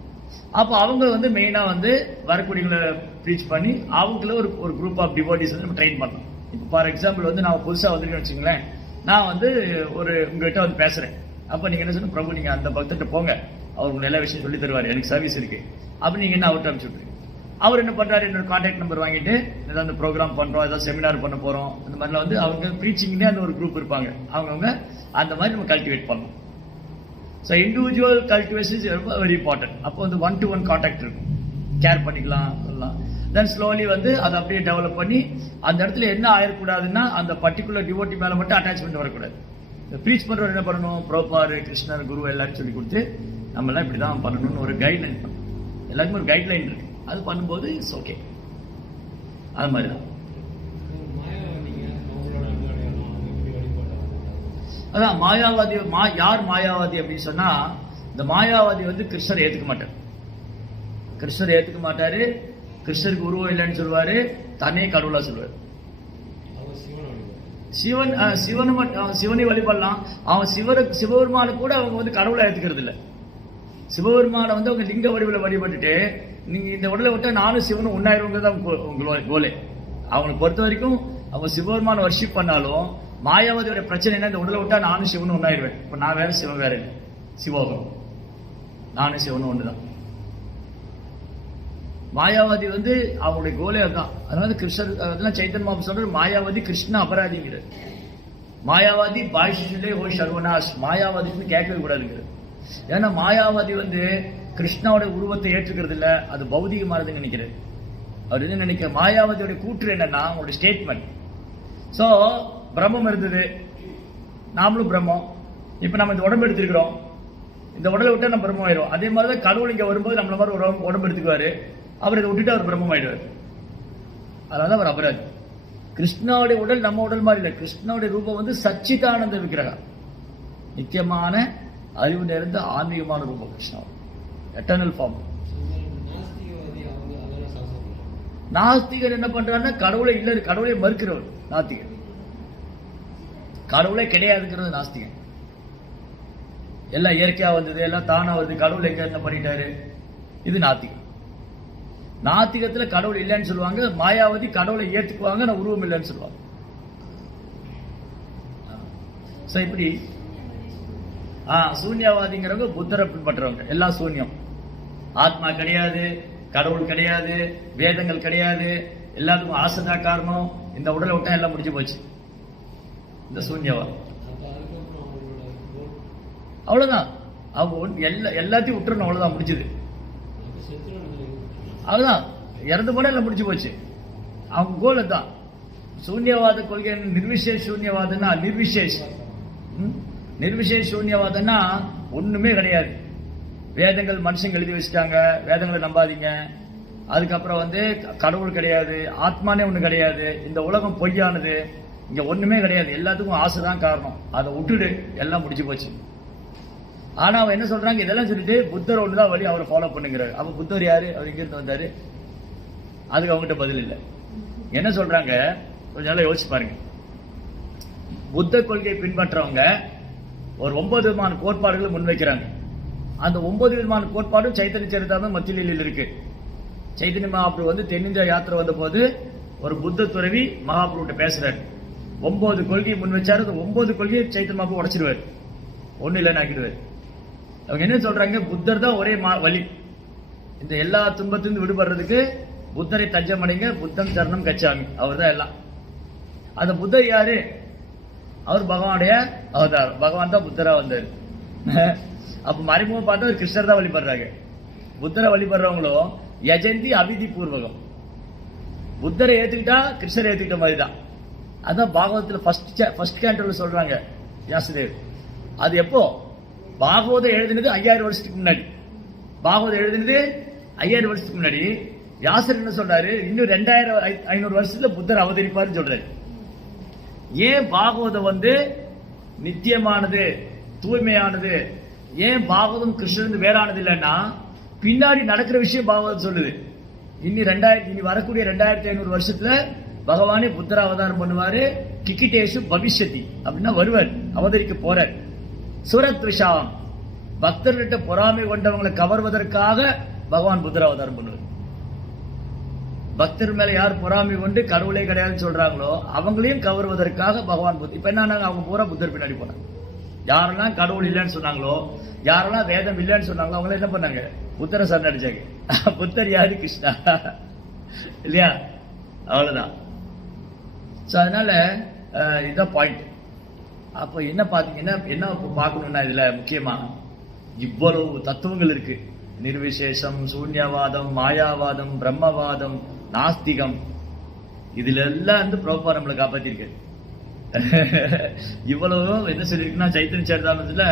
அப்போ அவங்க வந்து மெயினா வந்து வரக்கூடியவங்களை ப்ரீச் பண்ணி அவங்கள ஒரு குரூப் ஆஃப் டிவோட்டிஸ் வந்து நம்ம ட்ரெயின் பண்ணணும். இப்போ ஃபார் எக்ஸாம்பிள் வந்து நான் புதுசா வந்திருக்கேன்னு வச்சுங்களேன், நான் வந்து உங்ககிட்ட வந்து பேசுறேன். அப்ப நீங்க என்ன சொல்லணும், பிரபு நீங்க அந்த பக்தர்கிட்ட போங்க, அவருக்கு எல்லா விஷயம் சொல்லி தருவாரு, எனக்கு சர்வீஸ் இருக்கு அப்படி நீங்க என்ன அவுட் அனுப்பிச்சு விட்டுருங்க. அவர் என்ன பண்றாரு, என்னோட கான்டாக்ட் நம்பர் வாங்கிட்டு ஏதாவது ப்ரோக்ராம் பண்றோம், ஏதாவது செமினார் பண்ண போறோம், அந்த மாதிரிலாம் வந்து அவங்க ப்ரீச்சிங்னே அந்த ஒரு குரூப் இருப்பாங்க, அவங்கவுங்க அந்த மாதிரி நம்ம கல்டிவேட் பண்ணணும். So individual cultivation is very important. அப்போ வந்து 1-to-1 கான்டாக்ட் இருக்கும், கேர் பண்ணிக்கலாம் சொல்லலாம். தென் ஸ்லோலி வந்து அதை அப்படியே டெவலப் பண்ணி அந்த இடத்துல என்ன ஆயிடக்கூடாதுன்னா அந்த பர்டிகுலர் டிவோட்டி மேல மட்டும் அட்டாச்மெண்ட் வரக்கூடாது. ப்ரீச் பண்றவர் என்ன பண்ணணும், பிரபுபாதர், கிருஷ்ணர், குரு எல்லாரும் சொல்லி கொடுத்து நம்ம எல்லாம் இப்படிதான் பண்ணணும்னு ஒரு கைட்லைன் பண்ணணும். எல்லாருக்கும் ஒரு கைட்லைன் இருக்கு, அது பண்ணும்போது இட்ஸ் ஓகே. அது மாதிரிதான். அதான் மாயாவாதி. யார் மாயாவாதி அப்படின்னு சொன்னா, இந்த மாயாவாதி வந்து கிருஷ்ணர் ஏத்துக்க மாட்டார். கிருஷ்ணர் ஏத்துக்க மாட்டாரு, கிருஷ்ணருக்கு உருவம் இல்லைன்னு சொல்லுவாரு, தன்னே கடவுளா சொல்லுவாரு. சிவனை வழிபடலாம், அவன் சிவபெருமான கூட அவங்க வந்து கடவுளா ஏத்துக்கிறது இல்லை. சிவபெருமான வந்து அவங்க லிங்க வடிவில் வழிபட்டுட்டு நீங்க இந்த உடலை விட்டா நானும் சிவனும் ஒன்னாயிருவங்கிறது அவங்க கோலே. அவங்களை பொறுத்த வரைக்கும் அவங்க சிவபெருமான வர்ஷிப் பண்ணாலும் மாயாவதியோட பிரச்சனை என்ன, இந்த உடலை விட்டா நானும் சிவனும் ஒன்னாயிருவேன். இப்ப நான் வேற சிவன் வேற இல்லை, சிவோகம் நானும் சிவனும் ஒண்ணுதான். மாயாவாதி வந்து அவங்களுடைய கோலே அதுதான். அதனால கிருஷ்ணர் அதெல்லாம் சைத்தன்ய மகாபிரபு சொல்ற மாயாவாதி கிருஷ்ண அபராதிங்கிறது. மாயாவாதி பாய்ஷிலே ஓ சர்வநாஷ், மாயாவாதிக்கு கேட்கவே கூடாதுங்கிறது. ஏன்னா மாயாவாதி வந்து கிருஷ்ணாவோட உருவத்தை ஏற்றுக்கிறது இல்ல, அது பௌதிகமானதுன்னு நினைக்கிறது. அவர் என்ன நினைக்கிற, மாயாவதியோட கூற்று என்னன்னா அவங்களுடைய ஸ்டேட்மெண்ட். சோ பிரம்மம் இருந்தது, நாமளும் பிரம்மம், இப்ப நம்ம இந்த உடம்பு எடுத்திருக்கிறோம், இந்த உடலை விட்டா நம்ம பிரம்மம் ஆயிரும். அதே மாதிரிதான் கடவுள் இங்க வரும்போது நம்மள மாதிரி ஒரு உடம்பு எடுத்துக்குவாரு, அவர் இதை விட்டுட்டு அவர் பிரம்மம் ஆயிடுவார். அதனால அவர் அபராதி. கிருஷ்ணாவுடைய உடல் நம்ம உடல் மாதிரி இல்லை. கிருஷ்ணாவுடைய ரூபம் வந்து சச்சிதானந்த விக்கிரகம், நித்தியமான அறிவு நிறைந்த ஆன்மீகமான ரூபம் கிருஷ்ணா, எட்டர்னல் ஃபார்ம். நாஸ்திகர் என்ன பண்றாருன்னா கடவுளை இல்ல, கடவுளை மறுக்கிறவர் நாஸ்திகர். கடவுளே கிடையாதுங்கிறது நாஸ்திகன். எல்லாம் இயற்கையா வந்தது, எல்லாம் தானா வருது, கடவுள் எங்க என்ன பண்ணிட்டாரு, இது நாத்திகம். நாத்திகத்துல கடவுள் இல்லைன்னு சொல்லுவாங்க. மாயாவதி கடவுளை ஏற்றுக்குவாங்க, நான் உருவம் இல்லைன்னு சொல்லுவாங்க. ஸோ இப்படி சூன்யவாதிங்கிறவங்க புத்தரை பின்பற்றுறவங்க. எல்லாம் சூன்யம், ஆத்மா கிடையாது, கடவுள் கிடையாது, வேதங்கள் கிடையாது, எல்லாத்துக்கும் ஆசைதான் காரணம், இந்த உடலை விட்டா எல்லாம் முடிஞ்சு போச்சு. இந்த சூன்யவாதம் அவ்வளவுதான். அவங்க எல்லாத்தையும் விட்டுறணும், அவ்வளவுதான், முடிஞ்சது. அதுதான் இறந்து போனா எல்லாம் முடிஞ்சு போச்சு. அவங்க கோல் தான். சூன்யவாத கொள்கை நிர்விசேஷ சூன்யவாதம்னா நிர்விசேஷ சூன்யவாதம்னா ஒண்ணுமே கிடையாது. வேதங்கள் மனுஷங்க எழுதி வச்சுட்டாங்க, வேதங்களை நம்பாதீங்க. அதுக்கப்புறம் கடவுள் கிடையாது, ஆத்மானே ஒண்ணு கிடையாது, இந்த உலகம் பொய்யானது, இங்க ஒண்ணுமே கிடையாது, எல்லாத்துக்கும் ஆசைதான் காரணம், அதை விட்டுடு, எல்லாம் முடிஞ்சு போச்சு. ஆனா அவன் என்ன சொல்றாங்க, இதெல்லாம் சொல்லிட்டு புத்தர் ஒண்ணுதான் வழி, அவரை ஃபாலோ பண்ணுங்கிறாரு. அப்ப புத்தர் யாரு, அவர் எங்க இருந்து வந்தாரு? அதுக்கு அவங்ககிட்ட பதில் இல்லை. என்ன சொல்றாங்க கொஞ்சம் நல்லா யோசிச்சு பாருங்க. புத்த கொள்கையை பின்பற்றவங்க ஒரு 9 விதமான கோட்பாடுகளை முன்வைக்கிறாங்க. அந்த 9 விதமான கோட்பாடும் சைத்தன்ய சரிதாம மத்தியிலில் இருக்கு. சைத்தன்ய மகாபிரபு தென்னிந்தியா யாத்திரை வந்த போது ஒரு புத்த துறவி மகாபிரபுட்ட பேசுறாரு. 9 கொள்கையை முன் வச்சாரு. அந்த 9 கொள்கையை சைத்தன்ய மகாபிரபு உடைச்சிருவாரு, ஒண்ணு இல்லைன்னு ஆக்கிடுவாரு. அவங்க என்ன சொல்றாங்க, புத்தர் தான் ஒரே வழி, இந்த எல்லா துன்பத்திலிருந்து விடுபடுறதுக்கு புத்தரை தஞ்சம் அடைங்க, புத்தம் சரணம் கச்சாமி, அவர் தான் எல்லாம். அந்த புத்தர் யாரு? அவர் பகவானுடைய அவதாரம், பகவான் தான் புத்தரா வந்தாரு. அப்ப மறைமுகம் பார்த்தா ஒரு கிருஷ்ணர் தான் வழிபடுறாங்க. புத்தரை வழிபடுறவங்களும் யஜந்தி அவிதி பூர்வகம். புத்தரை ஏத்துக்கிட்டா கிருஷ்ணரை ஏத்துக்கிட்ட மாதிரி தான். அதான் பாகவதத்துல ஃபர்ஸ்ட் கேண்டர்ல சொல்றாங்க வியாசதேவ். அது எப்போ? பாகவதம் எழுதினது 5000 வருஷத்துக்கு முன்னாடி. பாகவதம் எழுதினது 5000 வருஷத்துக்கு முன்னாடி. வியாசர் என்ன சொல்றாரு, இன்னும் 2500 வருஷத்துல புத்தர் அவதரிப்பாருன்னு சொல்றாரு. ஏன் பாகவதம் நித்தியமானது, தூய்மையானது, ஏன் பாகவதம் கிருஷ்ணன் வேறானது இல்லைன்னா, பின்னாடி நடக்கிற விஷயம் பாகவதம் சொல்லுது. இனி வரக்கூடிய 2500 வருஷத்துல பகவானே புத்தர அவதாரம் பண்ணுவாரு. கிக்கிட்டேஷு பவிஷ்யதி அப்படின்னா வருவார், அவதரிக்க போறார். சுரத் விஷாவம், பக்தர்கிட்ட பொறாமை கொண்டவங்களை கவர்வதற்காக பகவான் புத்தர அவதாரம் பண்ணுவார். பக்தர் மேல யார் பொறாமை கொண்டு கடவுளே கிடையாதுன்னு சொல்றாங்களோ அவங்களையும் கவர்வதற்காக பகவான் புத்தர். இப்ப என்ன, அவங்க பூரா புத்தர் பின்னாடி போனாங்க. யாரெல்லாம் கடவுள் இல்லைன்னு சொன்னாங்களோ, யாரெல்லாம் வேதம் இல்லைன்னு சொன்னாங்களோ, அவங்கள என்ன பண்ணாங்க, புத்தரை சரணடைச்சாங்க. புத்தர் யாரு? கிருஷ்ணா இல்லையா? அவ்வளவுதான். அதனால இதுதான் பாயிண்ட். அப்ப என்ன பாத்தீங்கன்னா, என்ன பார்க்கணும்னா இதுல முக்கியமா இவ்வளவு தத்துவங்கள் இருக்கு. நிர்விசேஷம், சூன்யவாதம், மாயாவாதம், பிரம்மவாதம், நாஸ்திகம், இதுல எல்லாம் பிரபுபா நம்மளை காப்பாத்திருக்கு. இவ்வளவு என்ன சொல்லிருக்குன்னா, சைத்தன்ய சரிதாமத்துல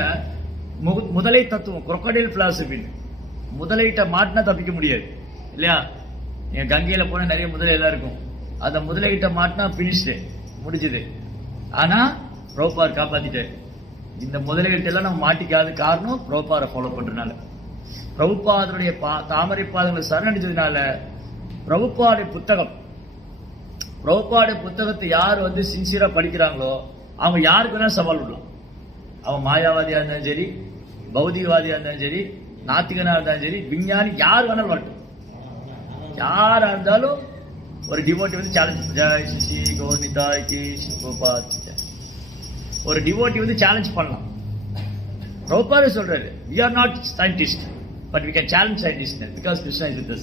முதலை தத்துவம், crocodile philosophy, முதலையிட்ட மாட்டினா தப்பிக்க முடியாது இல்லையா? நீங்க கங்கையில போன நிறைய முதலை எல்லாம் இருக்கும். அந்த முதலையிட்ட மாட்டினா பினிஷ்டு, முடிஞ்சது. ஆனா பிரபுபார் காப்பாத்திட்டாரு. இந்த முதலைகிட்ட எல்லாம் நம்ம மாட்டிக்காத காரணம் பிரபுபாரை ஃபாலோ பண்றதுனால, பிரபுபாதருடைய தாமரை பாதங்களை சரணடைஞ்சதுனால. பிரபுபாடைய புத்தகத்தை யார் சின்சியரா படிக்கிறாங்களோ அவங்க யாருக்கு வேணா சவால் விடலாம். அவன் மாயாவாதியா இருந்தாலும் சரி, பௌதிகவாதியா இருந்தாலும் சரி, நாத்திகனா இருந்தாலும் சரி, விஞ்ஞானி யார் வேணாலும் வரட்டும். யாரா இருந்தாலும் ஒரு டிவோட்டி சேலஞ்ச், ஜெய் ஸ்ரீ கௌர்நிதாய் கி பிரபுபாத், ஒரு டிவோட்டி சேலஞ்ச் பண்ணலாம். பிரபுபாதே சொல்றாரு, we are not scientists but we can challenge scientists because Krishna is with us.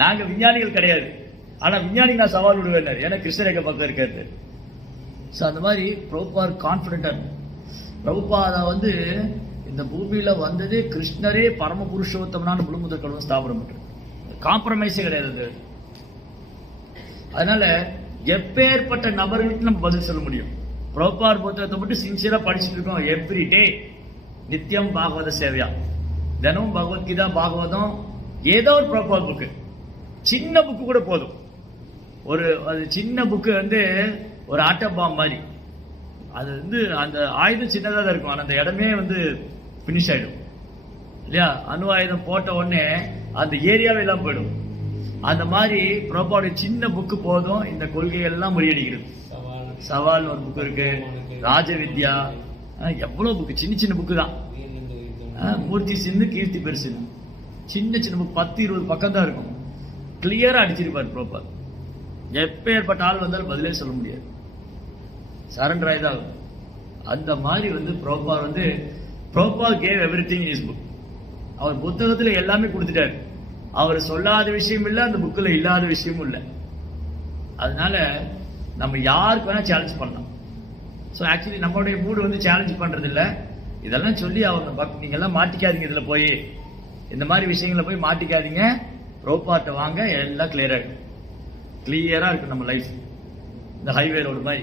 நாங்க விஞ்ஞானிகள் கிடையாது, ஆனா விஞ்ஞானிக்கு நான் சவால் விடுவேன், ஏன்னா கிருஷ்ணர் எங்க பக்கம் இருக்காரு. அந்த மாதிரி பிரபுபாத் கான்பிடண்டா. பிரபுபாதா இந்த பூமியில வந்தது கிருஷ்ணரே பரம புருஷோத்தமனான முழுமுதற் கடவுள் ஸ்தாபனம் பண்றது, காம்ப்ரமைஸே கிடையாது. அதனால எப்பேற்பட்ட நபர்களுக்கு நம்ம பதில் சொல்ல முடியும். பிரபுபாத் புத்தகத்தை மட்டும் சின்சியரா படிச்சுட்டு இருக்கோம் எவ்ரி டே, நித்தியம் பாகவத சேவையா, தினமும் பகவத்கீதா, பாகவதம், ஏதோ ஒரு பிரபுபாத் புக்கு, சின்ன புக்கு கூட போதும். அது சின்ன புக்கு ஒரு ஆட்டம் பாம் மாதிரி. அது அந்த ஆயுதம் சின்னதா தான் இருக்கும், ஆனா அந்த இடமே பினிஷ் ஆயிடும் இல்லையா? அணு ஆயுதம் போட்ட உடனே அந்த ஏரியாவே எல்லாம் போயிடும். அந்த மாதிரி பிரபுபாவுடைய சின்ன புக்கு போதும் இந்த கொள்கையெல்லாம் முறியடிக்கிறது. சவால் ஒரு புக்கு இருக்கு, ராஜ வித்யா, எவ்வளவு புக்கு, சின்ன சின்ன புக்கு தான். மூர்த்தி சின்ன, கீர்த்தி பெருசு, சின்ன சின்ன புக், 10-20 பக்கம் தான் இருக்கும். கிளியரா அடிச்சிருப்பார் பிரபுபாத். எப்பேற்பட்ட ஆள் வந்தாலும் பதிலே சொல்ல முடியாது, சரண்டர் ஆயிதான். அந்த மாதிரி வந்து Prabhupada gave everything in his book. அவர் புத்தகத்துல எல்லாமே கொடுத்துட்டாரு. அவர் சொல்லாத விஷயம் இல்லை, அந்த புக்கில் இல்லாத விஷயமும் இல்லை. அதனால நம்ம யாருக்கு வேணா சேலஞ்ச் பண்ணலாம். ஸோ ஆக்சுவலி நம்மளுடைய மூடு வந்து சேலஞ்ச் பண்றது இல்லை. இதெல்லாம் சொல்லி அவங்க நீங்க எல்லாம் மாட்டிக்காதீங்க, இதுல போய் இந்த மாதிரி விஷயங்களை போய் மாட்டிக்காதீங்க, ரோபாட்ட வாங்க, எல்லாம் கிளியரா இருக்கும் நம்ம லைஃப். இந்த ஹைவே ரோடு மாதிரி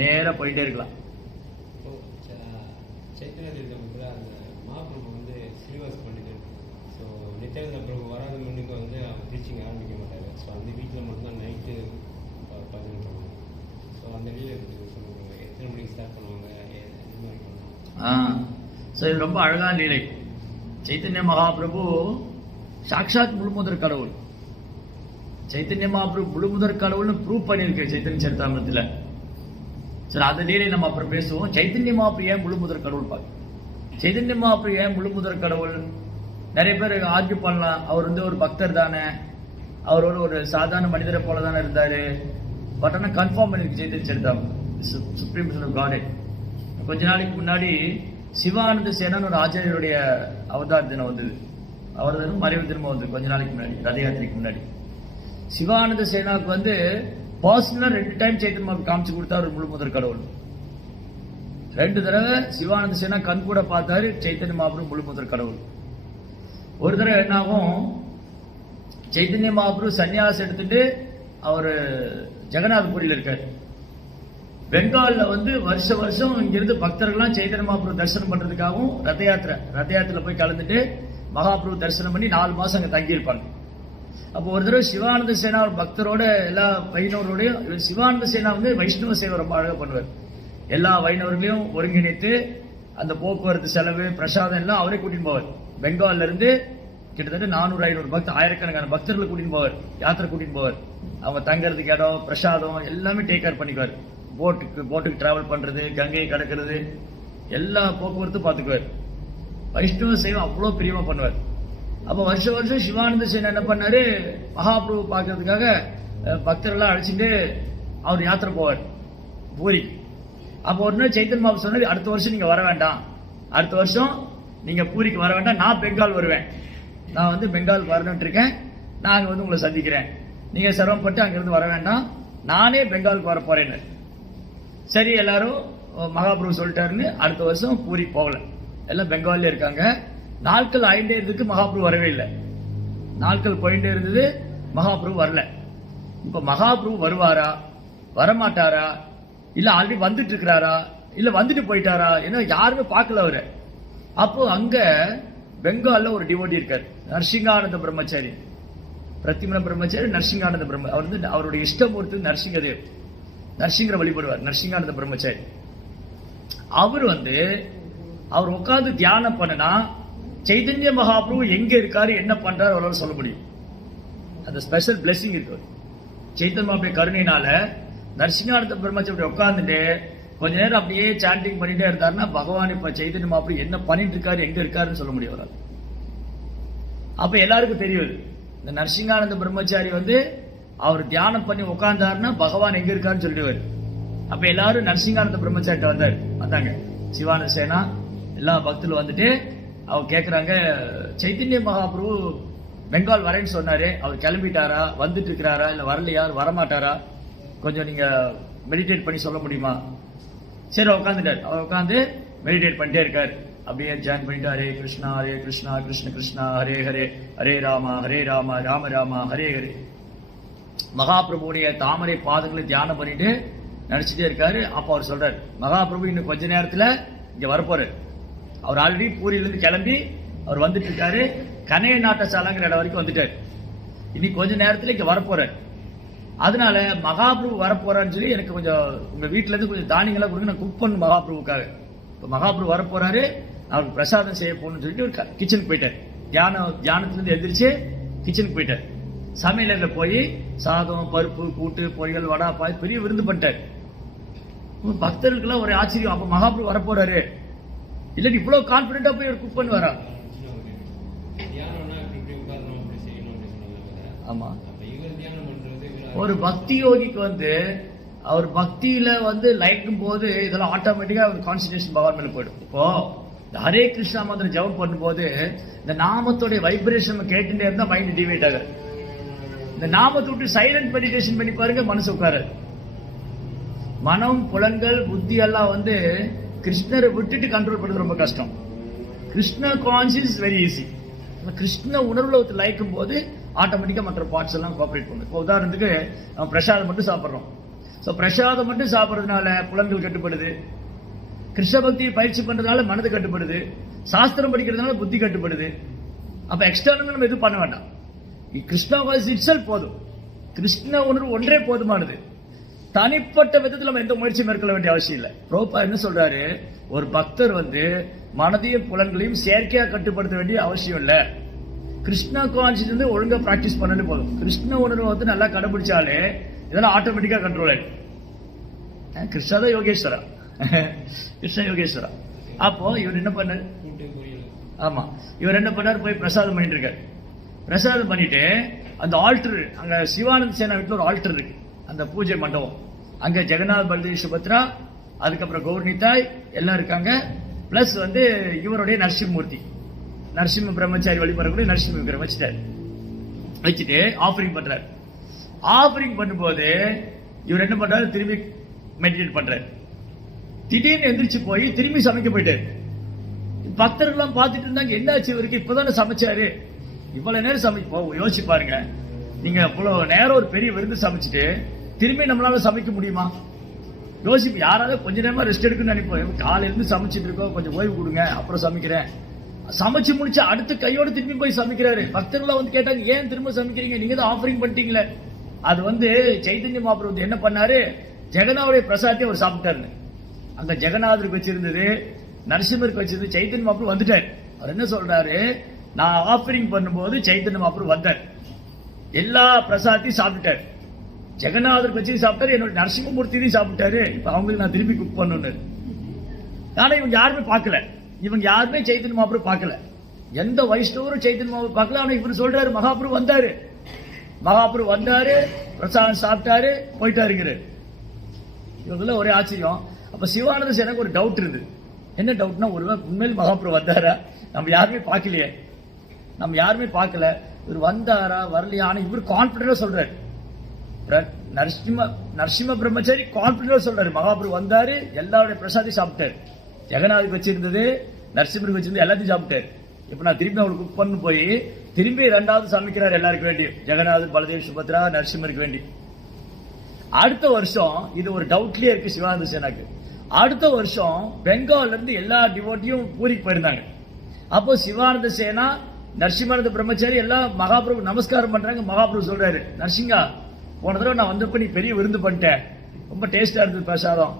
நேரா போயிட்டே இருக்கலாம். சைத்தன்ய அந்த மகாபிரபு வந்து ஸ்ரீவாஸ் பண்டிதர். ஸோ நித்யானந்த பிரபு வராத முன்னுக்கு வந்து அவர் டீச்சிங் ஆரம்பிக்க மாட்டார். ஸோ அந்த வீட்டில் மட்டும்தான் நைட்டு பஜனை பண்ணுவாங்க. ஸோ அந்த வீட்டில் சொல்லுவாங்க எத்தனை மணிக்கு ஸ்டார்ட் பண்ணுவாங்க, எந்த மாதிரி பண்ணுவாங்க. ஸோ இது ரொம்ப அழகான லீலை. சைத்தன்ய மகாபிரபு சாக்ஷாத் முழுமுதற் கடவுள். சைத்தன்ய மகாபிரபு முழுமுதற் கடவுள்னு ப்ரூவ் பண்ணியிருக்கு சைத்தன்ய சரிதாமிரத்துல. சரி, அந்த லீலை நம்ம அப்புறம் பேசுவோம். சைத்தன்ய மகாபிரபு ஏன் முழுமுதற் கடவுள் பார்க்க, சைத்தன்ய மகாபிரபு ஏன் முழுமுதற் கடவுள்? நிறைய பேர் ஆர்கியூ பண்ணலாம். அவர் வந்து ஒரு பக்தர் தானே, அவரோட ஒரு சாதாரண மனிதரை போல தானே இருந்தாரு. பட் ஆனால் கன்ஃபார்ம் பண்ணிருக்கு சைத்தன்ய சரிதாமிரம், சுப்ரீம் காடே. கொஞ்ச நாளைக்கு முன்னாடி சிவானந்த சேனான்னு ஒரு ஆச்சாரியருடைய அவதார தினம் வந்தது. அவதாரம் மறைவு தினமும் வந்தது கொஞ்ச நாளைக்கு முன்னாடி, ரத யாத்திரைக்கு முன்னாடி. சிவானந்த சேனாவுக்கு வந்து பர்சனலா 2 டைம் சைத்தன்ய மகாபிரபு காமிச்சு கொடுத்தா ஒரு முழுமுதற் கடவுள். 2 தடவை சிவானந்த சேனா கண் கூட பார்த்தாரு சைத்தன்ய மகாபிரபு முழுமுதற் கடவுள். ஒரு தடவை என்னாகும், சைத்தன்ய மகாபிரபு சன்னியாசம் எடுத்துட்டு அவரு ஜெகநாதபுரியில் இருக்காரு. பெங்கால்ல வந்து வருஷம் இங்கிருந்து பக்தர்கள்லாம் சைத்தன்ய மகாபிரபு தரிசனம் பண்றதுக்காகவும் ரத யாத்திரை போய் கலந்துட்டு மகாபிரபு தரிசனம் பண்ணி 4 மாசம் அங்க தங்கி இருப்பாங்க. அப்போ ஒரு தடவை சிவானந்த சேனா பக்தரோட எல்லா வைணவரோடையும், சிவானந்த சேனா வந்து வைஷ்ணவ சேவை ரொம்ப அழகா பண்ணுவார். எல்லா வைணவர்களையும் ஒருங்கிணைத்து அந்த போக்குவரத்து செலவு பிரசாதம் எல்லாம் அவரே கூட்டின்னு போவார். பெங்கால்ல இருந்து கிட்டத்தட்ட 400-500 பக்தர், ஆயிரக்கணக்கான பக்தர்களை கூட்டின்னு போவார், யாத்திரை கூட்டின்னு போவார். அவங்க தங்கறதுக்கு இடம், பிரசாதம் எல்லாமே டேக் கேர் பண்ணிக்குவார். போட்டுக்கு டிராவல் பண்றது, கங்கையை கடக்கிறது, எல்லா போக்குவரத்தும் பார்த்துக்குவார். வைஷ்ணவ சேவை அவ்வளோ பிரியமா பண்ணுவார். அப்போ வருஷம் சிவானந்த சேனா என்ன பண்ணாரு, மகாபிரபு பார்க்கறதுக்காக பக்தர்கள்லாம் அழைச்சிட்டு அவர் யாத்திரை போவார் பூரிக்கு. அப்போ ஒரு நாள் சைத்தன்ய மகாபிரபு சொன்னாரு, அடுத்த வருஷம் நீங்க வர வேண்டாம், அடுத்த வருஷம் நீங்க பூரிக்கு வர வேண்டாம், நான் பெங்கால் வருவேன், நான் வந்து பெங்கால் வரணும்னு இருக்கேன், நான் வந்து உங்களை சந்திக்கிறேன், நீங்க சிரமப்பட்டு அங்கிருந்து வர வேண்டாம், நானே பெங்காலுக்கு வர போறேன்னு. சரி, எல்லாரும் மகாபிரபு சொல்லிட்டாருன்னு அடுத்த வருஷம் பூரி போகல, எல்லாம் பெங்கால்ல இருக்காங்க. நாட்கள் ஆயிட்டே இருந்ததுக்கு மகாபிரபு வரவே இல்லை. நாட்கள் போயிட்டே இருந்தது, மகாபிரபு வரல. இப்ப மகாபிரபு வருவாரா, வரமாட்டாரா, இல்ல ஆல்ரெடி வந்துட்டு இருக்கிறாரா, இல்ல வந்துட்டு போயிட்டாரா, ஏன்னா யாருமே பார்க்கல அவரு. அப்போ அங்க பெங்கால்ல ஒரு டிவோட்டி இருக்காரு, நரசிங்கானந்த பிரம்மச்சாரி, பிரத்திமன பிரம்மச்சாரி நரசிங்கானந்த பிரம்ம. அவர் வந்து அவருடைய இஷ்டமூர்த்தி நரசிங்கதேவ், நரசிங்கரை வழிபடுவார் நரசிங்கானந்த பிரம்மச்சாரி. அவர் உட்கார்ந்து தியானம் பண்ணனா சைதன்ய மகாபிரபு எங்க இருக்காரு, என்ன பண்றாரு அவரால் சொல்ல முடியும். அந்த ஸ்பெஷல் பிளெஸிங் இருக்கு. சைத்தன்ய மகாபிரபு கருணையினால நரசிங்கானந்த பிரம்மச்சாரி உட்கார்ந்துட்டு கொஞ்ச நேரம் அப்படியே சாண்டிங் பண்ணிட்டே இருந்தாருன்னா பகவான் இப்ப சைதன்ய மகாபிரபு என்ன பண்ணிட்டு இருக்காரு, எங்க இருக்காருன்னு சொல்ல முடியும் அவரால். அப்ப எல்லாருக்கும் தெரியும், இந்த நரசிங்கானந்த பிரம்மச்சாரி வந்து அவர் தியானம் பண்ணி உட்கார்ந்தாருன்னா பகவான் எங்க இருக்காருன்னு சொல்லிடுவாரு. அப்ப எல்லாரும் நரசிங்கானந்த பிரம்மச்சாரிட்ட வந்தாங்க. சிவானந்த சேனா எல்லா பக்தர்களும் வந்துட்டு அவர் கேட்கிறாங்க, சைத்தன்ய மகாபிரபு பெங்கால் வரேன்னு சொன்னாரு, அவர் கிளம்பிட்டாரா, வந்துட்டு இருக்கிறாரா, இல்ல வரலையா, வரமாட்டாரா, கொஞ்சம் நீங்க மெடிடேட் பண்ணி சொல்ல முடியுமா? சரி, உட்காந்துட்டாரு. அவர் உட்காந்து மெடிடேட் பண்ணிட்டே இருக்காரு. அப்படியே ஜாயின் பண்ணிட்டு ஹரே கிருஷ்ணா கிருஷ்ண கிருஷ்ணா ஹரே ஹரே, ஹரே ராமா ராம ராமா ஹரே ஹரே. மகாபிரபுடைய தாமரை பாதங்களை தியானம் பண்ணிட்டு நினைச்சிட்டே இருக்காரு. அப்ப அவர் சொல்றாரு, மகாபிரபு இன்னும் கொஞ்ச நேரத்துல இங்க வரப்போறாரு. அவர் ஆல்ரெடி பூரியிலிருந்து கிளம்பி அவர் வந்துட்டு இருக்காரு, கனைய நாட்டசாலைங்கிற இடம் வரைக்கும் வந்துட்டாரு. இன்னைக்கு கொஞ்ச நேரத்துல இங்க வரப்போறாரு. அதனால மகாபிரபு வரப்போறான்னு சொல்லி எனக்கு கொஞ்சம் உங்க வீட்டுல இருந்து கொஞ்சம் தானியங்களா கொடுங்க, நான் குக் பண்ணு மகாபிரபுக்காக. இப்ப மகாபிரபு வரப்போறாரு, அவருக்கு பிரசாதம் செய்ய போகணும்னு சொல்லிட்டு கிச்சனுக்கு போயிட்டார். தியானத்துல இருந்து எந்திரிச்சு கிச்சனுக்கு போயிட்டார். சமையல போய் சாதம், பருப்பு, கூட்டு, பொரியல், வடா, பாய் பெரிய விருந்து பண்ணிட்டார். பக்தர்களுக்கெல்லாம் ஒரு ஆச்சரியம், அப்ப மகாபிரபு வரப்போறாரு, இல்லாட்டி இவ்வளவு கான்பிடண்டா போய் ஒரு குக் பண்ணுவாரா? ஆமா, ஒரு பக்தி யோகிக்கு அவர் பக்தியில வந்து லயிக்கும் போது இதெல்லாம் ஆட்டோமேட்டிக்கா ஒரு கான்சன்ட்ரேஷன் பவர் மேல போயிடும். இப்போ இந்த ஹரே கிருஷ்ணா மந்திரம் ஜெபம் பண்ணும்போது இந்த நாமத்தோட வைப்ரேஷன் கேட்டுட்டே இருந்தா மைண்ட் டிவைட் ஆகாது. இந்த நாமத்தை விட்டு சைலண்ட் மெடிடேஷன் பண்ணி பாருங்க, மனசு உட்காராது. மனம், புலன்கள், புத்தி எல்லாம் வந்து கிருஷ்ணரை விட்டுட்டு கண்ட்ரோல் பண்றது ரொம்ப கஷ்டம். Krishna conscious very easy. Krishna உணர்வுல லயிக்கும் போது ஆட்டோமேட்டிக்கா மற்ற பார்ட்ஸ் எல்லாம் கோஆபரேட் பண்ணும். இப்போ உதாரணத்துக்கு நம்ம பிரசாதம் மட்டும் சாப்பிட்றோம். ஸோ பிரசாதம் மட்டும் சாப்பிட்றதுனால புலன்கள் கட்டுப்படுது. கிருஷ்ண பக்தியை பயிற்சி பண்றதுனால மனது கட்டுப்படுது. சாஸ்திரம் படிக்கிறதுனால புத்தி கட்டுப்படுது. அப்ப எக்ஸ்டர்னல் நம்ம எதுவும் பண்ண வேண்டாம். கிருஷ்ணா வாஸ் இட்செல்ஃப் போதும். கிருஷ்ண உணர்வு ஒன்றே போதுமானது. தனிப்பட்ட விதத்தில் நம்ம எந்த முயற்சி மேற்கொள்ள வேண்டிய அவசியம் இல்லை. பிரபுபாத் என்ன சொல்றாரு, ஒரு பக்தர் வந்து மனதையும் புலன்களையும் செயற்கையா கட்டுப்படுத்த வேண்டிய அவசியம் இல்லை. கிருஷ்ணா கான்சியஸ் வந்து ஒழுங்கா பிராக்டிஸ் பண்ணணும் போதும். கிருஷ்ண உணர்வை வந்து நல்லா கடைபிடிச்சாலே இதெல்லாம் ஆட்டோமேட்டிக்கா கண்ட்ரோல் ஆயிடும். கிருஷ்ணா தான் யோகேஸ்வரா, கிருஷ்ண யோகேஸ்வரா. அப்போ இவர் என்ன பண்ணாரு, ஆமா இவர் என்ன பண்ணாரு, போய் பிரசாதம் பண்ணிட்டு இருக்காரு. பிரசாதம் பண்ணிட்டு அந்த ஆல்டர், அங்க சிவானந்த சேனா வீட்டுல ஒரு ஆல்டர் இருக்கு, அந்த பூஜை மண்டபம். அங்க ஜெகநாத், பல்தேவ், சுபத்ரா, அதுக்கப்புறம் கௌர்னிதாய் எல்லாம் இருக்காங்க. பிளஸ் வந்து இவருடைய நரசிம்மூர்த்தி, நரசிம்ம பிரம்மச்சாரி வழிபடக்கூடிய நரசிம்ம விக்கிரம் வச்சுட்டு ஆஃபரிங் பண்றாரு. ஆஃபரிங் பண்ணும்போது இவர் என்ன பண்றாரு, திரும்பி மெடிடேட் பண்றாரு. திடீர்னு எந்திரிச்சு போய் திரும்பி சமைக்க போயிட்டாரு. பக்தர்கள் எல்லாம் பார்த்துட்டு இருந்தாங்க, என்னாச்சு இவருக்கு, இப்பதானே சமைச்சாரு, இவ்வளவு நேரம் யோசிச்சு பாருங்க. நீங்க இவ்வளவு நேரம் ஒரு பெரிய விருந்து சமைச்சிட்டு திரும்பி நம்மளால சமைக்க முடியுமா? யோசிப்பு. யாராவது கொஞ்ச நேரமா ரெஸ்ட் எடுக்கணும்னு நினைப்போம். காலையில இருந்து சமைச்சிட்டு இருக்கோம், கொஞ்சம் ஓய்வு கொடுங்க, அப்புறம் சமைக்கிறேன். சமைச்சு முடிச்சு அடுத்த கையோட திரும்பி போய் சமைக்கிறாரு. பக்தர்கள் வந்து கேட்டாங்க, ஏன் திரும்ப சமைக்கிறீங்க, நீங்க தான் ஆஃபரிங் பண்ணிட்டீங்களே. அது வந்து சைத்தன்ய மகாபிரபு வந்து என்ன பண்ணாரு, ஜெகநாதருடைய பிரசாதத்தை அவர் சாப்பிட்டாரு. அங்க ஜெகநாதருக்கு வச்சிருந்தது, நரசிம்மருக்கு வச்சிருந்தது, சைத்தன்ய மகாபிரபு வந்துட்டாரு. அவர் என்ன சொல்றாரு, நான் ஆஃபரிங் பண்ணும்போது சைத்தன்ய மகாபிரபு வந்தார், எல்லா பிரசாதத்தையும் சாப்பிட்டாரு. ஜெகநாதருக்கு வச்சு சாப்பிட்டாரு, என்னோட நரசிம்மூர்த்தியும் சாப்பிட்டாரு. இப்ப அவங்களுக்கு நான் திருப்பி குக் பண்ணணும். ஆனா இவங்க யாருமே பார்க்கல, இவங்க யாருமே சைத்தன்ய மகாபிரபு பார்க்கல, எந்த வைஷ்ணவரும் சைத்தன்ய மகாபிரபு பார்க்கல. ஆனா இவர் சொல்றாரு, மகாபிரபு வந்தாரு, மகாபிரபு வந்தாரு, பிரசாதம் சாப்பிட்டாரு, போயிட்டாருங்கிறாரு. இவங்கெல்லாம் ஒரே ஆச்சரியம். அப்ப சிவானந்த சேனாக்கு ஒரு டவுட் இருந்தது. என்ன டவுட்னா, ஒருவேளை உண்மையில் மகாபிரபு வந்தாரா, நம்ம யாருமே பார்க்கலையே, நம்ம யாருமே பார்க்கல, இவர் வந்தாரா வரலையா. ஆனா இவர் கான்பிடண்டா சொல்றாரு, நரசிம்ம பிரம்மச்சாரி கான்பிடண்டா சொல்றாரு, மகாபிரபு வந்தாரு, எல்லாருடைய பிரசாதையும் சாப்பிட்டாரு, ஜெகநாதுக்கு வச்சிருந்தது, நரசிம்மருக்கு வச்சிருந்தது எல்லாத்தையும் சாப்பிட்டாரு. இப்ப நான் திரும்பி அவங்களுக்கு குக் பண்ணு போய் திரும்பி ரெண்டாவது சமைக்கிறார் எல்லாருக்கும் வேண்டி, ஜெகநாதர், பலதேவ், சுபத்ரா, நரசிம்மருக்கு வேண்டி. அடுத்த வருஷம் இது ஒரு டவுட்லயே இருக்கு சிவானந்த சேனாக்கு. அடுத்த வருஷம் பெங்கால்ல இருந்து எல்லா டிவோட்டியும் பூரிக்கு போயிருந்தாங்க. அப்போ சிவானந்த சேனா, நரசிம்மானந்த பிரம்மச்சாரி எல்லாம் மகாபிரபு நமஸ்காரம் பண்றாங்க. மகாபிரபு சொல்றாரு, நரசிங்கா, போன தடவை நான் வந்தப்ப நீ பெரிய விருந்து பண்ணிட்டேன், ரொம்ப டேஸ்டா இருந்தது பிரசாதம்,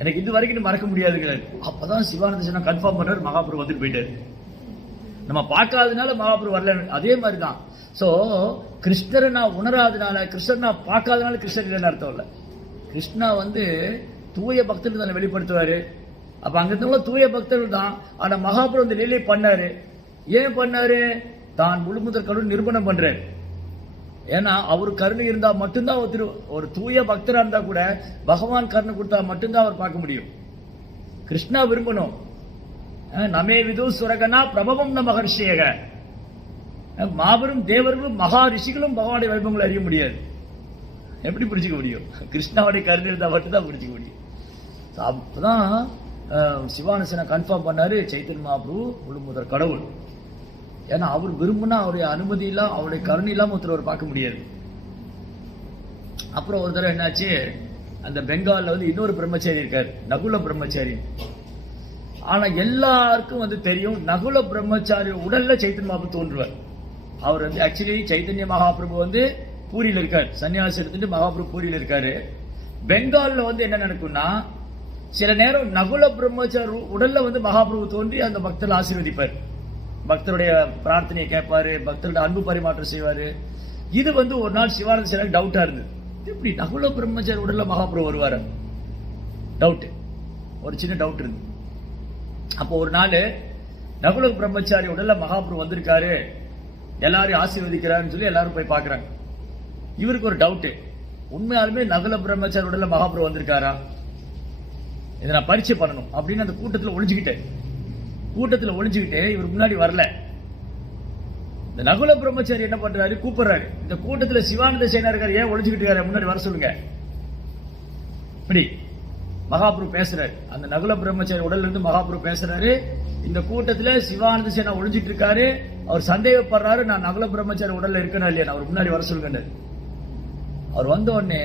எனக்கு இது வரைக்கும் மறக்க முடியாதுங்கிறாரு. அப்பதான் சிவானந்த சேனா கன்ஃபார்ம் பண்றாரு, மகாபிரபு வந்துட்டு போயிட்டாரு. நம்ம பார்க்காதனால மகாபிரபு வரல. அதே மாதிரிதான். சோ கிருஷ்ணரை நான் உணராதனால, கிருஷ்ணர் நான் பார்க்காதனால கிருஷ்ணர் இல்லைன்னு அர்த்தம் இல்ல. கிருஷ்ணா வந்து தூய பக்தர்கள் தானே வெளிப்படுத்துவாரு. அப்ப அங்க இருந்தவங்க தூய பக்தர்கள் தான். ஆனா மகாபிரபு இந்த நிலையை பண்ணாரு. ஏன் பண்ணாரு, தான் முழுமுதற் கடவுள் நிரூபணம் பண்றாரு. ஏன்னா அவர் கருணை இருந்தா மட்டும்தான் ஒரு தூய பக்தரா இருந்தா கூட பகவான் கருணை கொடுத்தா மட்டும்தான் அவர் பார்க்க முடியும். கிருஷ்ணா விரும்பணும். நமே விது சுரகனா பிரபவம் ந மகர்ஷியக, மாபெரும் தேவர்களும் மகா ரிஷிகளும் பகவானுடைய வைபவங்களை அறிய முடியாது. எப்படி புரிஞ்சுக்க முடியும்? கிருஷ்ணாவுடைய கருணை இருந்தா மட்டும்தான் புரிஞ்சுக்க முடியும். அப்பதான் சிவானந்தனை கன்ஃபார்ம் பண்ணாரு, சைத்தன்ய மகாபிரபு முழுமுதற் கடவுள். ஏன்னா அவர் விரும்பினா அவருடைய அனுமதி இல்லாம, அவருடைய கருணை இல்லாம ஒருத்தர் பார்க்க முடியாது. அப்புறம் ஒரு தடவை என்னாச்சு, அந்த பெங்கால்ல வந்து இன்னொரு பிரம்மச்சாரி இருக்காரு, நகுல பிரம்மச்சாரி. ஆனா எல்லாருக்கும் வந்து தெரியும், நகுல பிரம்மச்சாரி உடல்ல சைத்தன்ய மகாபிரபு தோன்றுவார். அவர் வந்து ஆக்சுவலி சைத்தன்ய மகாபிரபு வந்து பூரியில இருக்காரு, சன்னியாசி எடுத்துட்டு மகாபிரபு பூரியில இருக்காரு. பெங்கால்ல வந்து என்ன நடக்கும்னா, சில நேரம் நகுல பிரம்மச்சாரி உடல்ல வந்து மகாபிரபு தோன்றி அந்த பக்தர்கள் ஆசீர்வதிப்பார், பக்தருடைய பிரார்த்தனையை கேட்பாரு, பக்தருடைய அன்பு பரிமாற்றம் செய்வாரு. இது வந்து ஒரு நாள் சிவானந்த சேனாக்கு டவுட்டா இருந்தது, எப்படி நகுல பிரம்மச்சாரி உடல்ல மகாபிரபு வருவாரு, டவுட், ஒரு சின்ன டவுட் இருந்து. அப்போ ஒரு நாள் நகுல பிரம்மச்சாரி உடல்ல மகாபிரபு வந்திருக்காரு, எல்லாரையும் ஆசீர்வதிக்கிறாருன்னு சொல்லி எல்லாரும் போய் பாக்குறாங்க. இவருக்கு ஒரு டவுட், உண்மையாலுமே நகுல பிரம்மச்சாரி உடல்ல மகாபிரபு வந்திருக்காரா, இதை நான் பரீட்சை பண்ணணும் அப்படின்னு அந்த கூட்டத்தில் ஒளிஞ்சுக்கிட்டே இவர் முன்னாடி வரல. இந்த நகுல பிரம்மச்சாரி என்ன பண்றாரு, கூப்பிடுறாரு. இந்த கூட்டத்தில் சிவானந்த சேனா இருக்காரு, ஏன் ஒளிஞ்சுக்கிட்டு முன்னாடி வர சொல்லுங்க. இப்படி மகாபிரபு பேசுறாரு. அந்த நகுல பிரம்மச்சாரி உடல்ல இருந்து மகாபிரபு பேசுறாரு. இந்த கூட்டத்தில் சிவானந்த சேனா ஒளிஞ்சிட்டு இருக்காரு. அவர் சந்தேகப்படுறாரு, நான் நகுல பிரம்மச்சாரி உடல்ல இருக்கணும் இல்லையா, அவர் முன்னாடி வர சொல்லுங்க. அவர் வந்த உடனே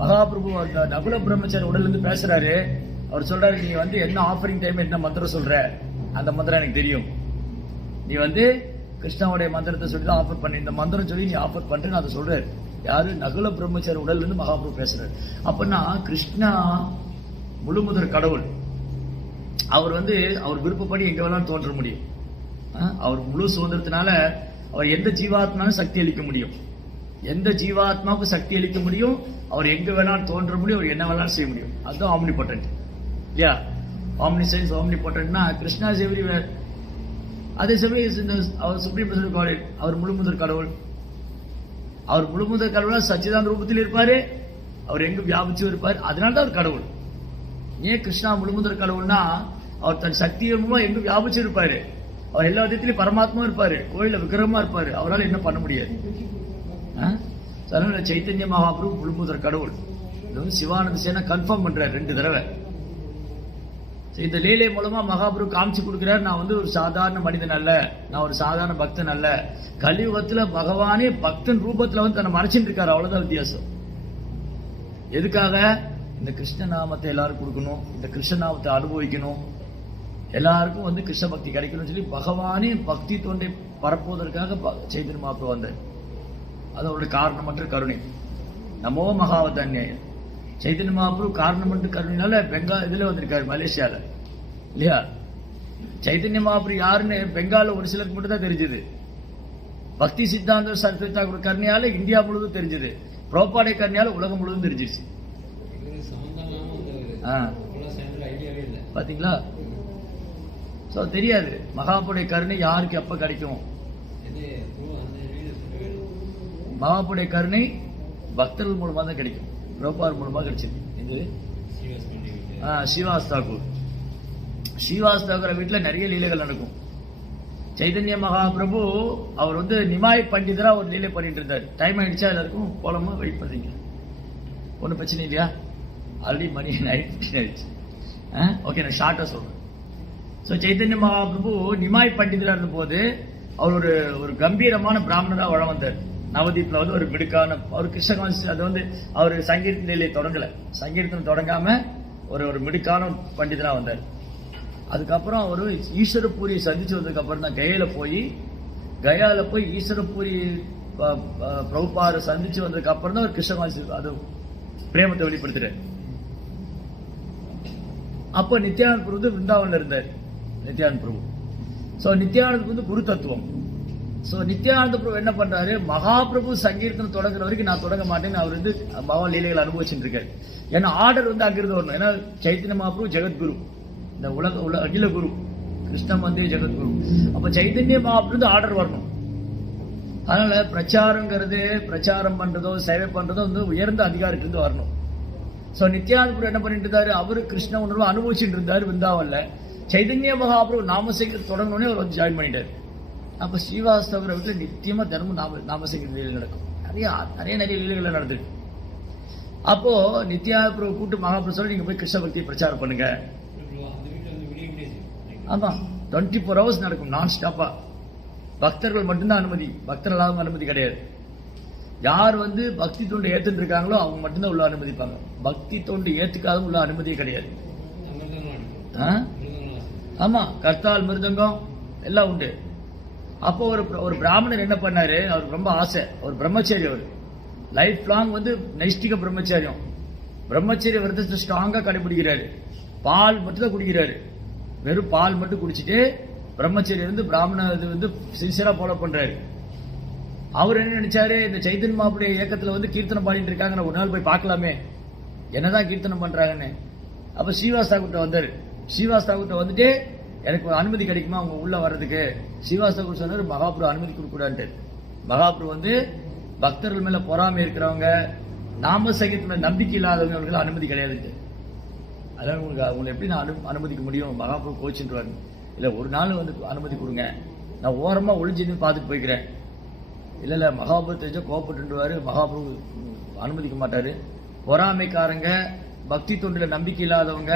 மகாபிரபு நகுல பிரம்மச்சாரி உடல்ல இருந்து பேசுறாரு. அவர் சொல்றாரு, நீ வந்து என்ன ஆஃபரிங் டைம் என்ன மந்திரம் சொல்ற, அந்த மந்திரம் எனக்கு தெரியும். நீ வந்து கிருஷ்ணாவுடைய மந்திரத்தை சொல்லி தான் ஆஃபர் பண்ணி, இந்த மந்திரம் சொல்லி நீ ஆஃபர் பண்றேன்னு அதை சொல்றாரு. யாரு, நகுல பிரம்மச்சாரி உடல்ல இருந்து மகாபிரபு பேசுறாரு. அப்படின்னா கிருஷ்ணா முழுமுதற் கடவுள். அவர் வந்து அவர் விருப்பப்படி எங்க வேணாலும் தோன்ற முடியும். அவர் முழு சுதந்திரத்தினால அவர் எந்த ஜீவாத்மாவும் சக்தி அளிக்க முடியும், எந்த ஜீவாத்மாவுக்கு சக்தி அளிக்க முடியும். அவர் எங்க வேணாலும் தோன்ற முடியும், அவர் என்ன வேணாலும் செய்ய முடியும். அதுதான் ஆம்னிபொட்டன்ட் இல்லையா. ஆம்னிசென்ஸ் ஆம்னிபொட்டன்ட்னா கிருஷ்ணா இஸ் எவ்ரிவேர். அதே சமயம் அவர் சுப்ரீம் பர்சனல் காட், அவர் முழுமுதற் கடவுள். அவர் முழுமுதற் கடவுளா சச்சிதானந்த ரூபத்தில் இருப்பாரு, அவர் எங்கு வியாபிச்சு இருப்பார். அதனால்தான் அவர் கடவுள். ஏன் கிருஷ்ணா முழுமுதற் கடவுள்னா அவர் தன் சக்தியின் மூலம் எங்கு வியாபிச்சு இருப்பாரு. அவர் எல்லா விதத்திலையும் பரமாத்மா இருப்பாரு, கோயில விக்கிரமா இருப்பாரு. அவரால் என்ன பண்ண முடியாது. அதனால சைத்தன்ய மகாபிரபு முழுமுதற் கடவுள். இது வந்து சிவானந்த சேனா கன்ஃபார்ம் பண்றாரு 2 தடவை. இந்த லீலை மூலமா மகாபிரபு காமிச்சு கொடுக்கிறார், நான் வந்து ஒரு சாதாரண மனிதன் அல்ல, நான் ஒரு சாதாரண பக்தன் அல்ல. கலியுகத்துல பகவானே பக்தன் ரூபத்துல வந்து தன்னை மறைச்சிட்டு இருக்காரு. அவ்வளவுதான் வித்தியாசம். எதுக்காக? இந்த கிருஷ்ண நாமத்தை எல்லாரும் கொடுக்கணும், இந்த கிருஷ்ண நாமத்தை அனுபவிக்கணும், எல்லாருக்கும் வந்து கிருஷ்ண பக்தி கிடைக்கணும்னு சொல்லி பகவானே பக்தி தொண்டை பரப்புவதற்காக சைத்தன்ய மகாபிரபு வந்தார். அது அவருடைய காரணமற்ற கருணை. நமோ மகாவதான்ய. சைத்தன்ய மகாபிரபு காரணமற்ற கருணைனால இதுல வந்திருக்காரு, மலேசியால இல்லையா. சைத்தன்ய மகாபிரபு யாருன்னு பெங்கால ஒரு சிலருக்கு மட்டும் தான் தெரிஞ்சது. பக்தி சித்தாந்த சரஸ்வதி தாக்கூர் கருணையால இந்தியா முழுவதும் தெரிஞ்சது. பிரபுபாடை கருணையால உலகம் முழுவதும் தெரிஞ்சிருச்சு. பாத்தீங்களா? சோ தெரியாது மகாபுடைய கருணை யாருக்கு எப்ப கிடைக்கும். மகாபுடைய கருணை பக்தர்கள் மூலமா தான் கிடைக்கும், பிரபுபார் மூலமா கிடைச்சது. இது ஸ்ரீவாஸ் தாக்கூர். ஸ்ரீவாஸ் தாக்கூர் வீட்டுல நிறைய லீலைகள் நடக்கும். சைதன்ய மகாபிரபு அவர் வந்து நிமாய் பண்டிதரா ஒரு லீலை பண்ணிட்டு இருந்தார். டைம் ஆயிடுச்சா எல்லாருக்கும்? போலமா வெயிட் பண்றீங்க? ஒன்றும் பிரச்சனை இல்லையா? ஆல்ரெடி மணி 9:15 ஆயிடுச்சு. ஓகே, நான் ஷார்ட்டா சொல்றேன். ஸோ சைத்தன்ய மகாபிரபு நிமாய் பண்டிதரா இருந்த போது அவர் ஒரு கம்பீரமான பிராமணரா வளம் வந்தார். நவதீப்ல வந்து ஒரு மிடுக்கான அவர் கிருஷ்ணகாந்தி, அது வந்து அவர் சங்கீர்த்தன நிலையை தொடங்கல, சங்கீர்த்தனம் தொடங்காம ஒரு மிடுக்கான பண்டிதரா வந்தார். அதுக்கப்புறம் அவர் ஈஸ்வரபூரியை சந்திச்சு வந்ததுக்கு அப்புறம் தான் கயால போய் ஈஸ்வரபூரி பிரபுபாரை சந்திச்சு வந்ததுக்கு அப்புறம் தான் அவர் கிருஷ்ணகாந்தி அது பிரேமத்தை வெளிப்படுத்துறாரு. அப்ப நித்யானந்த பிரபு வந்து விருந்தாவன்ல இருந்தார். நித்யானந்த பிரபு நித்யானந்த வந்து குரு தத்துவம். நித்யானந்த பிரபு என்ன பண்றாரு, மகாபிரபு சங்கீர்த்தனம் தொடங்குற வரைக்கும் நான் தொடங்க மாட்டேன்னு அவர் வந்து பகவான் லீலைகள் அனுபவிச்சுட்டு இருக்காரு. ஏன்னா ஆர்டர் வந்து அங்கிருந்து வரணும். ஏன்னா சைத்தன்ய மகாபிரபு ஜெகத்குரு, இந்த உலக அகில குரு, கிருஷ்ண மந்திர ஜெகத்குரு. அப்ப சைத்தன்ய மகாபிரபு ஆர்டர் வரணும். அதனால பிரச்சாரம் பண்றதோ சேவை பண்றதோ வந்து உயர்ந்த அதிகாரத்திலிருந்து வரணும். நித்யானந்த பிரபு என்ன பண்ணிட்டு இருந்தாரு, அவரு கிருஷ்ண உணர்வு அனுபவிச்சுட்டு இருந்தாரு விருந்தாவன்ல. சைதன்ய மகாபிரபு நாமசேகர் தொடங்கணும்னே அவர் வந்து ஜாயின் பண்ணிட்டாரு. அப்ப ஸ்ரீவாஸ்தவர வீட்டுல நித்தியமா தினமும் நாமசேகர் லீலைகள் நடக்கும். நிறைய லீலைகள் நடந்திருக்கு. அப்போ நித்யானந்த பிரபு கூட்டு மகாபிரபு சொல்லி நீங்க போய் கிருஷ்ண பக்தியை பிரச்சாரம் பண்ணுங்க. ஆமா, 24 hours நடக்கும், நான் ஸ்டாப்பா. பக்தர்கள் மட்டும்தான் அனுமதி, பக்தர்களாகவும் அனுமதி கிடையாது. யார் வந்து பக்தி தொண்டு ஏத்துட்டு இருக்காங்களோ அவங்க மட்டும்தான் உள்ள அனுமதிப்பாங்க. பக்தி தொண்டு ஏத்துக்காத உள்ள அனுமதியே கிடையாது. ஆமா, கர்த்தால் மிருதங்கம் எல்லாம் உண்டு. அப்போ ஒரு பிராமணர் என்ன பண்ணாரு, அவருக்கு ரொம்ப ஆசை, ஒரு பிரம்மச்சாரி, அவர் லைஃப் லாங் வந்து நைஷ்டிக பிரம்மச்சாரியம், பிரம்மச்சரிய விரதத்தை ஸ்ட்ராங்கா கடைபிடிக்கிறாரு. பால் மட்டும் தான் குடிக்கிறாரு, வெறும் பால் மட்டும் குடிச்சிட்டு பிரம்மச்சரிய வந்து பிராமண இது வந்து சின்சியரா ஃபாலோ பண்றாரு. அவர் என்ன நினைச்சாரு, இந்த சைத்தன்ய மகாபிரபு இயக்கத்துல வந்து கீர்த்தனம் பாடிட்டு இருக்காங்க, ஒரு நாள் போய் பார்க்கலாமே என்னதான் கீர்த்தனம் பண்றாங்கன்னு. அப்ப ஸ்ரீவாஸ் தாக்கூர்ட்ட வந்தாரு. ஸ்ரீவாஸ் தாக்கூர்ட்ட வந்துட்டு எனக்கு அனுமதி கிடைக்குமா அவங்க உள்ள வர்றதுக்கு? ஸ்ரீவாஸ் தாக்கூர் சொன்னாரு, மகாபிரபு அனுமதி கொடுக்க கூடாது. மகாபிரபு வந்து பக்தர்கள் மேல பொறாமை இருக்கிறவங்க, நாம சங்கீதத்துல நம்பிக்கை இல்லாதவங்களுக்கு அனுமதி கிடையாது. அதான் உங்களை எப்படி நான் அனுமதிக்க முடியும்? மகாபிரபு கோச்சுருவாரு. இல்லை ஒரு நாள் வந்து அனுமதி கொடுங்க, நான் ஓரமா ஒளிஞ்சுன்னு பார்த்துட்டு போய்க்கிறேன். இல்லை மகாபிரபு தெரிஞ்சா கோபப்பட்டுருவாரு, மகாபிரபு அனுமதிக்க மாட்டாரு. பொறாமைக்காரங்க, பக்தி தொண்டில் நம்பிக்கை இல்லாதவங்க,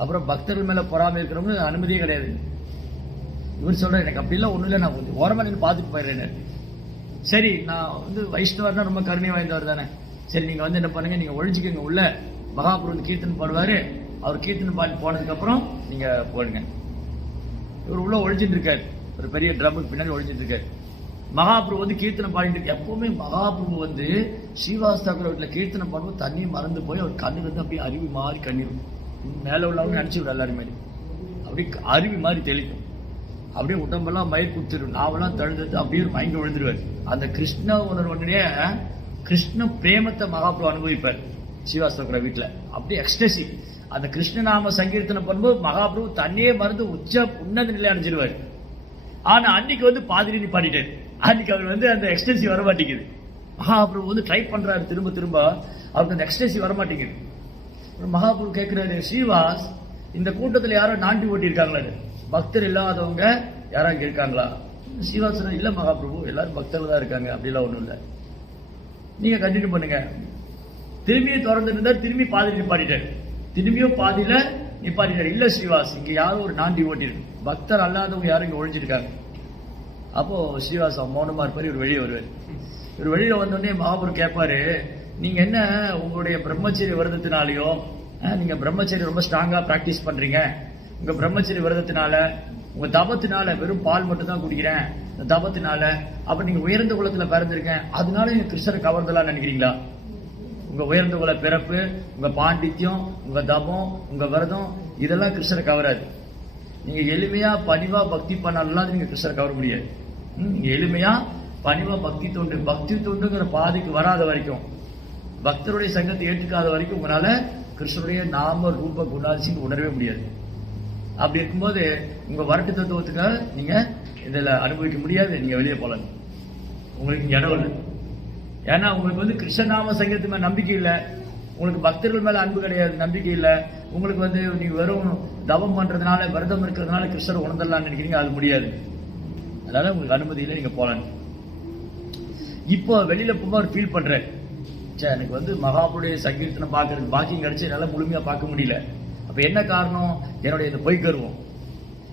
அப்புறம் பக்தர்கள் மேல பொறாமை இருக்கிறவங்க அனுமதியே கிடையாது. இவர் சொல்ற எனக்கு அப்படிலாம் ஒண்ணும் இல்லை, நான் கொஞ்சம் ஓரமா நின்று பார்த்துட்டு போயிடுறேன். சரி, நான் வந்து வைஷ்ணவர்னா ரொம்ப கருணை வாய்ந்தவர் தானே, சரி நீங்க வந்து என்ன பண்ணுங்க, நீங்க ஒழிஞ்சுக்கங்க உள்ள, மகாபிரபு கீர்த்தன் பாடுவாரு, அவர் கீர்த்தன் பாடி போனதுக்கு அப்புறம் நீங்க போடுங்க. இவர் உள்ள ஒழிஞ்சிட்டு இருக்காரு, ஒரு பெரிய ட்ரம்முக்கு பின்னாடி ஒழிஞ்சிட்டு இருக்காரு. மகாபிரபு வந்து கீர்த்தனை பாடிட்டு இருக்கு. எப்பவுமே மகாபிரபு வந்து ஸ்ரீவாஸ் தாக்கூர் வீட்டுல கீர்த்தனை பாடும்போது தண்ணி மறந்து போய் அவர் கண்ணு வந்து அப்படியே அருவி மாதிரி கண்ணீர் மேல உள்ளவங்க நினைச்சு விட எல்லாருமே அப்படி அருவி மாதிரி தெளிக்கும். அப்படியே உடம்பெல்லாம் மயிர் குத்துரும், நாவெல்லாம் தழுந்து அப்படியே மயங்கி விழுந்துருவார். அந்த கிருஷ்ண உணர்வுடைய கிருஷ்ண பிரேமத்தை மகாபிரபு அனுபவிப்பார் ஸ்ரீவாஸ் தாக்கூர் வீட்டுல. அப்படியே எக்ஸ்டசி. அந்த கிருஷ்ணநாம சங்கீர்த்தனை பண்ணும்போது மகாபிரபு தண்ணியே மறந்து உச்ச உன்னத நிலை அடைஞ்சிருவார். ஆனா அன்னைக்கு வந்து பாதிரி பாடிட்டாரு. அன்னைக்கு அவர் வந்து அந்த எக்ஸ்டென்சி வர மாட்டேங்குது. மகாபிரபு வந்து ட்ரை பண்றாரு திரும்ப திரும்ப, அவருக்கு அந்த எக்ஸ்டென்சி வர மாட்டேங்குது. மகாபிரபு கேட்கிறாரு, ஸ்ரீவாஸ் இந்த கூட்டத்தில் யாரோ நாண்டி ஓட்டி இருக்காங்களா, பக்தர் இல்லாதவங்க யாராவது இருக்காங்களா? ஸ்ரீவாஸ் இல்ல மகாபிரபு, எல்லாரும் பக்தர்கள் தான் இருக்காங்க, அப்படிலாம் ஒண்ணும் இல்லை, நீங்க கண்டினியூ பண்ணுங்க. திரும்பியும் திறந்து இருந்தார், திரும்பி பாதிரி நிப்பாட்டிட்டாரு. திரும்பியும் பாதியில நிப்பாட்டிட்டாரு. இல்ல ஸ்ரீவாஸ், இங்க யாரும் ஒரு நாண்டி ஓட்டி இருக்கு, பக்தர் அல்லாதவங்க யாரும் இங்க ஒழிஞ்சிருக்காங்க. அப்போ ஸ்ரீவாஸ் மௌனமா இருப்பாரு, இவர் வெளியே வருவார். இவர் வெளியில வந்தோடனே மகாபிரபு கேட்பாரு, நீங்க என்ன உங்களுடைய பிரம்மச்சரிய விரதத்தினாலேயோ, நீங்க பிரம்மச்சரிய ரொம்ப ஸ்ட்ராங்கா பிராக்டிஸ் பண்றீங்க, உங்க பிரம்மச்சரிய விரதத்தினால உங்க தபத்தினால வெறும் பால் மட்டும் தான் குடிக்கிறேன், இந்த தபத்தினால அப்ப நீங்க உயர்ந்த குலத்துல பிறந்திருக்கேன், அதனால நீங்க கிருஷ்ணரை கவர்ந்தலாம் நினைக்கிறீங்களா? உங்க உயர்ந்த குல பிறப்பு, உங்க பாண்டித்யம், உங்க தபம், உங்க விரதம் இதெல்லாம் கிருஷ்ணரை கவராது. நீங்க எளிமையா பணிவா பக்தி பண்ணலாம், நீங்க கிருஷ்ணரை கவர முடியாது. நீங்க எளிமையா பணிவா பக்தி தொண்டுங்கிற பாதைக்கு வராத வரைக்கும், பக்தருடைய சங்கத்தை ஏற்றுக்காத வரைக்கும் உங்களால கிருஷ்ணருடைய நாம ரூப குணாதிசயம் உணரவே முடியாது. அப்படி இருக்கும்போது உங்க வரட்டு தத்துவத்துக்காக நீங்க இதுல அனுபவிக்க முடியாது, நீங்க வெளியே போலாம், உங்களுக்கு இடம் இல்லை. ஏன்னா உங்களுக்கு வந்து கிருஷ்ணநாம சங்கத்து மேல நம்பிக்கை இல்லை, உங்களுக்கு பக்தர்கள் மேல அன்பு கிடையாது, நம்பிக்கை இல்லை. உங்களுக்கு வந்து நீங்க வெறும் தவம் பண்றதுனால விரதம் இருக்கிறதுனால கிருஷ்ணர் உணர்ந்தலாம் நினைக்கிறீங்க, அது முடியாது. அதனால உங்களுக்கு அனுமதி இல்லை, நீங்க போலாம். இப்போ வெளியில போகும்போது அவர் ஃபீல் பண்றாரு, எனக்கு வந்து மகாபுடைய சங்கீர்த்தனை பார்க்கறதுக்கு பாக்கியம் கிடைச்சி என்னால முழுமையா பார்க்க முடியல. அப்ப என்ன காரணம்? என்னுடைய இந்த பொய்க்கருவம்.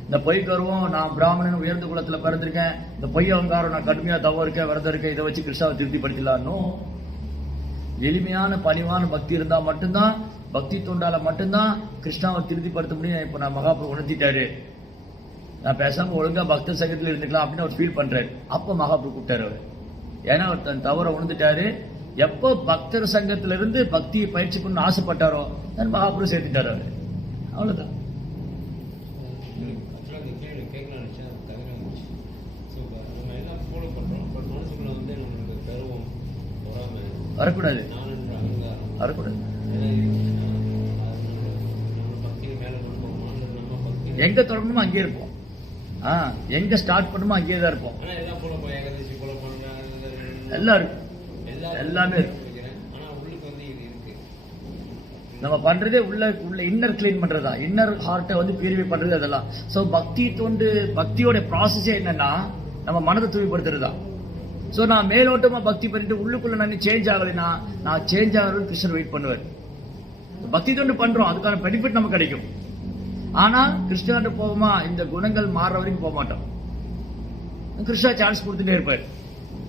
இந்த பொய்க்கருவம், நான் பிராமணன் உயர்ந்த குலத்துல பிறந்திருக்கேன், இந்த பொய் அகங்காரம், நான் கடுமையா தவம் இருக்கேன், விரதம் இருக்கேன், இதை வச்சு கிருஷ்ணாவை திருப்திப்படுத்தலான்னு. எளிமையான பணிவான பக்தி இருந்தா மட்டும்தான், பக்தி தொண்டால மட்டும்தான் கிருஷ்ணாவை திருப்திப்படுத்த முடியும். இப்ப நான் மகாபிரபு உணர்த்திட்டாரு, நான் பேசாம ஒழுங்கா பக்த சங்கத்துல இருந்துக்கலாம் அப்படின்னு அவர் ஃபீல் பண்றாரு. அப்ப மகாபிரபு கூப்பிட்டாரு அவர். ஏன்னா அவர் தன் தவற உணர்ந்துட்டாரு. எப்போ பக்தர் சங்கத்துல இருந்து பக்தியை பயிற்சி பண்ண ஆசைப்பட்டாரோ நான் மகாபிரபு சேர்த்துட்டாரு அவர். அவ்வளவுதான். வரக்கூடாது, வரக்கூடாது. எங்க தொடங்கணுமோ அங்கேயே இருப்போம், எங்க ஸ்டார்ட் பண்ணணுமோ அங்கேயே தான் இருப்போம். எல்லாம் இருக்கு, எல்லாமே இருக்கு. நம்ம பண்றதே உள்ள இன்னர் கிளீன் பண்றதா, இன்னர் ஹார்ட்டை வந்து பியூரிஃபை பண்றது அதெல்லாம். சோ பக்தி தொண்டு, பக்தியோட ப்ராசஸே என்னன்னா நம்ம மனதை தூய்மைப்படுத்துறதுதான். சோ நான் மேலோட்டமா பக்தி பண்ணிட்டு உள்ளுக்குள்ள நான் சேஞ்ச் ஆகலைன்னா, நான் சேஞ்ச் ஆகிறது கிருஷ்ணர் வெயிட் பண்ணுவார். பக்தி தொண்டு பண்றோம், அதுக்கான பெனிஃபிட் நமக்கு கிடைக்கும். ஆனா கிருஷ்ணாட்ட போவோமா, இந்த குணங்கள் மாறுற வரைக்கும் போக மாட்டோம். கிருஷ்ணா சான்ஸ் கொடுத்துட்டே இருப்பார்.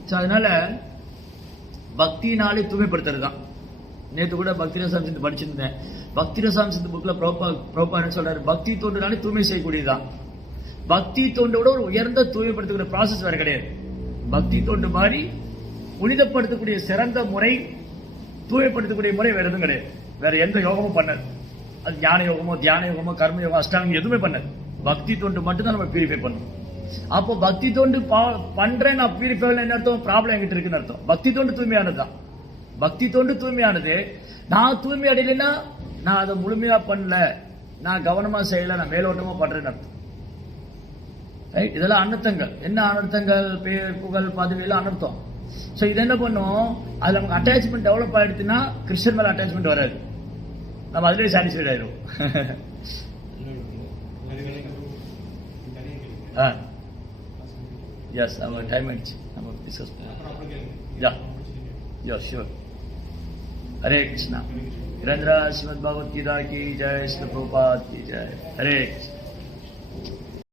சோ அதனால பக்தினாலே தூய்மைப்படுத்துறது தான். நேற்று கூட பக்தி ரசாம்சத்தை படிச்சிருந்தேன். பக்தி ரசாம்சத்து புக்ல பிரபா என்ன சொல்றாரு, பக்தி தொண்டுனாலே தூய்மை செய்யக்கூடியதுதான். பக்தி தொண்டை விட ஒரு உயர்ந்த தூய்மைப்படுத்தக்கூடிய ப்ராசஸ் வேற கிடையாது. பக்தி தொண்டு மாதிரி புனிதப்படுத்தக்கூடிய சிறந்த முறை, தூய்மைப்படுத்தக்கூடிய முறை வேற எதுவும் கிடையாது. வேற எந்த யோகமும் பண்ணது, அது ஞான யோகமோ தியான யோகமோ கர்ம யோகம் அஷ்டாங்கம் எதுவுமே பண்ணது. பக்தி தொண்டு மட்டும்தான் நம்ம பியூரிஃபை பண்ணணும். அப்போ பக்தி தொண்டு பண்றேன் நான் பியூரிஃபை என்ன அர்த்தம்? ப்ராப்ளம் என்கிட்ட இருக்குன்னு அர்த்தம். பக்தி தொண்டு தூய்மையானதுதான். பக்தி தொண்டு தூய்மையானது. நான் தூய்மை அடையலைன்னா நான் அதை முழுமையா பண்ணல, நான் கவனமா செய்யல, நான் மேலோட்டமா பண்றேன்னு அர்த்தம். ரைட்? இதெல்லாம் அனர்த்தங்கள். என்ன அனர்த்தங்கள்? பேர் புகழ் பதவி எல்லாம் அனர்த்தம். ஸோ இது என்ன பண்ணும், அது நமக்கு அட்டாச்மெண்ட் டெவலப் ஆயிடுச்சுன்னா கிருஷ்ணன் மேல அட்டாச்மெண்ட் வராது, நம்ம அதுலேயே சாட்டிஸ்ஃபைட் ஆயிடும். எஸ், நம்ம டைம் ஆயிடுச்சு, நம்ம டிஸ்கஸ் பண்ணலாம். Yeah sure. हरे कृष्णा. वीरेंद्र श्रीमद् भगवत गीता की जय, श्री प्रभुपाद की जय. हरे कृष्णा.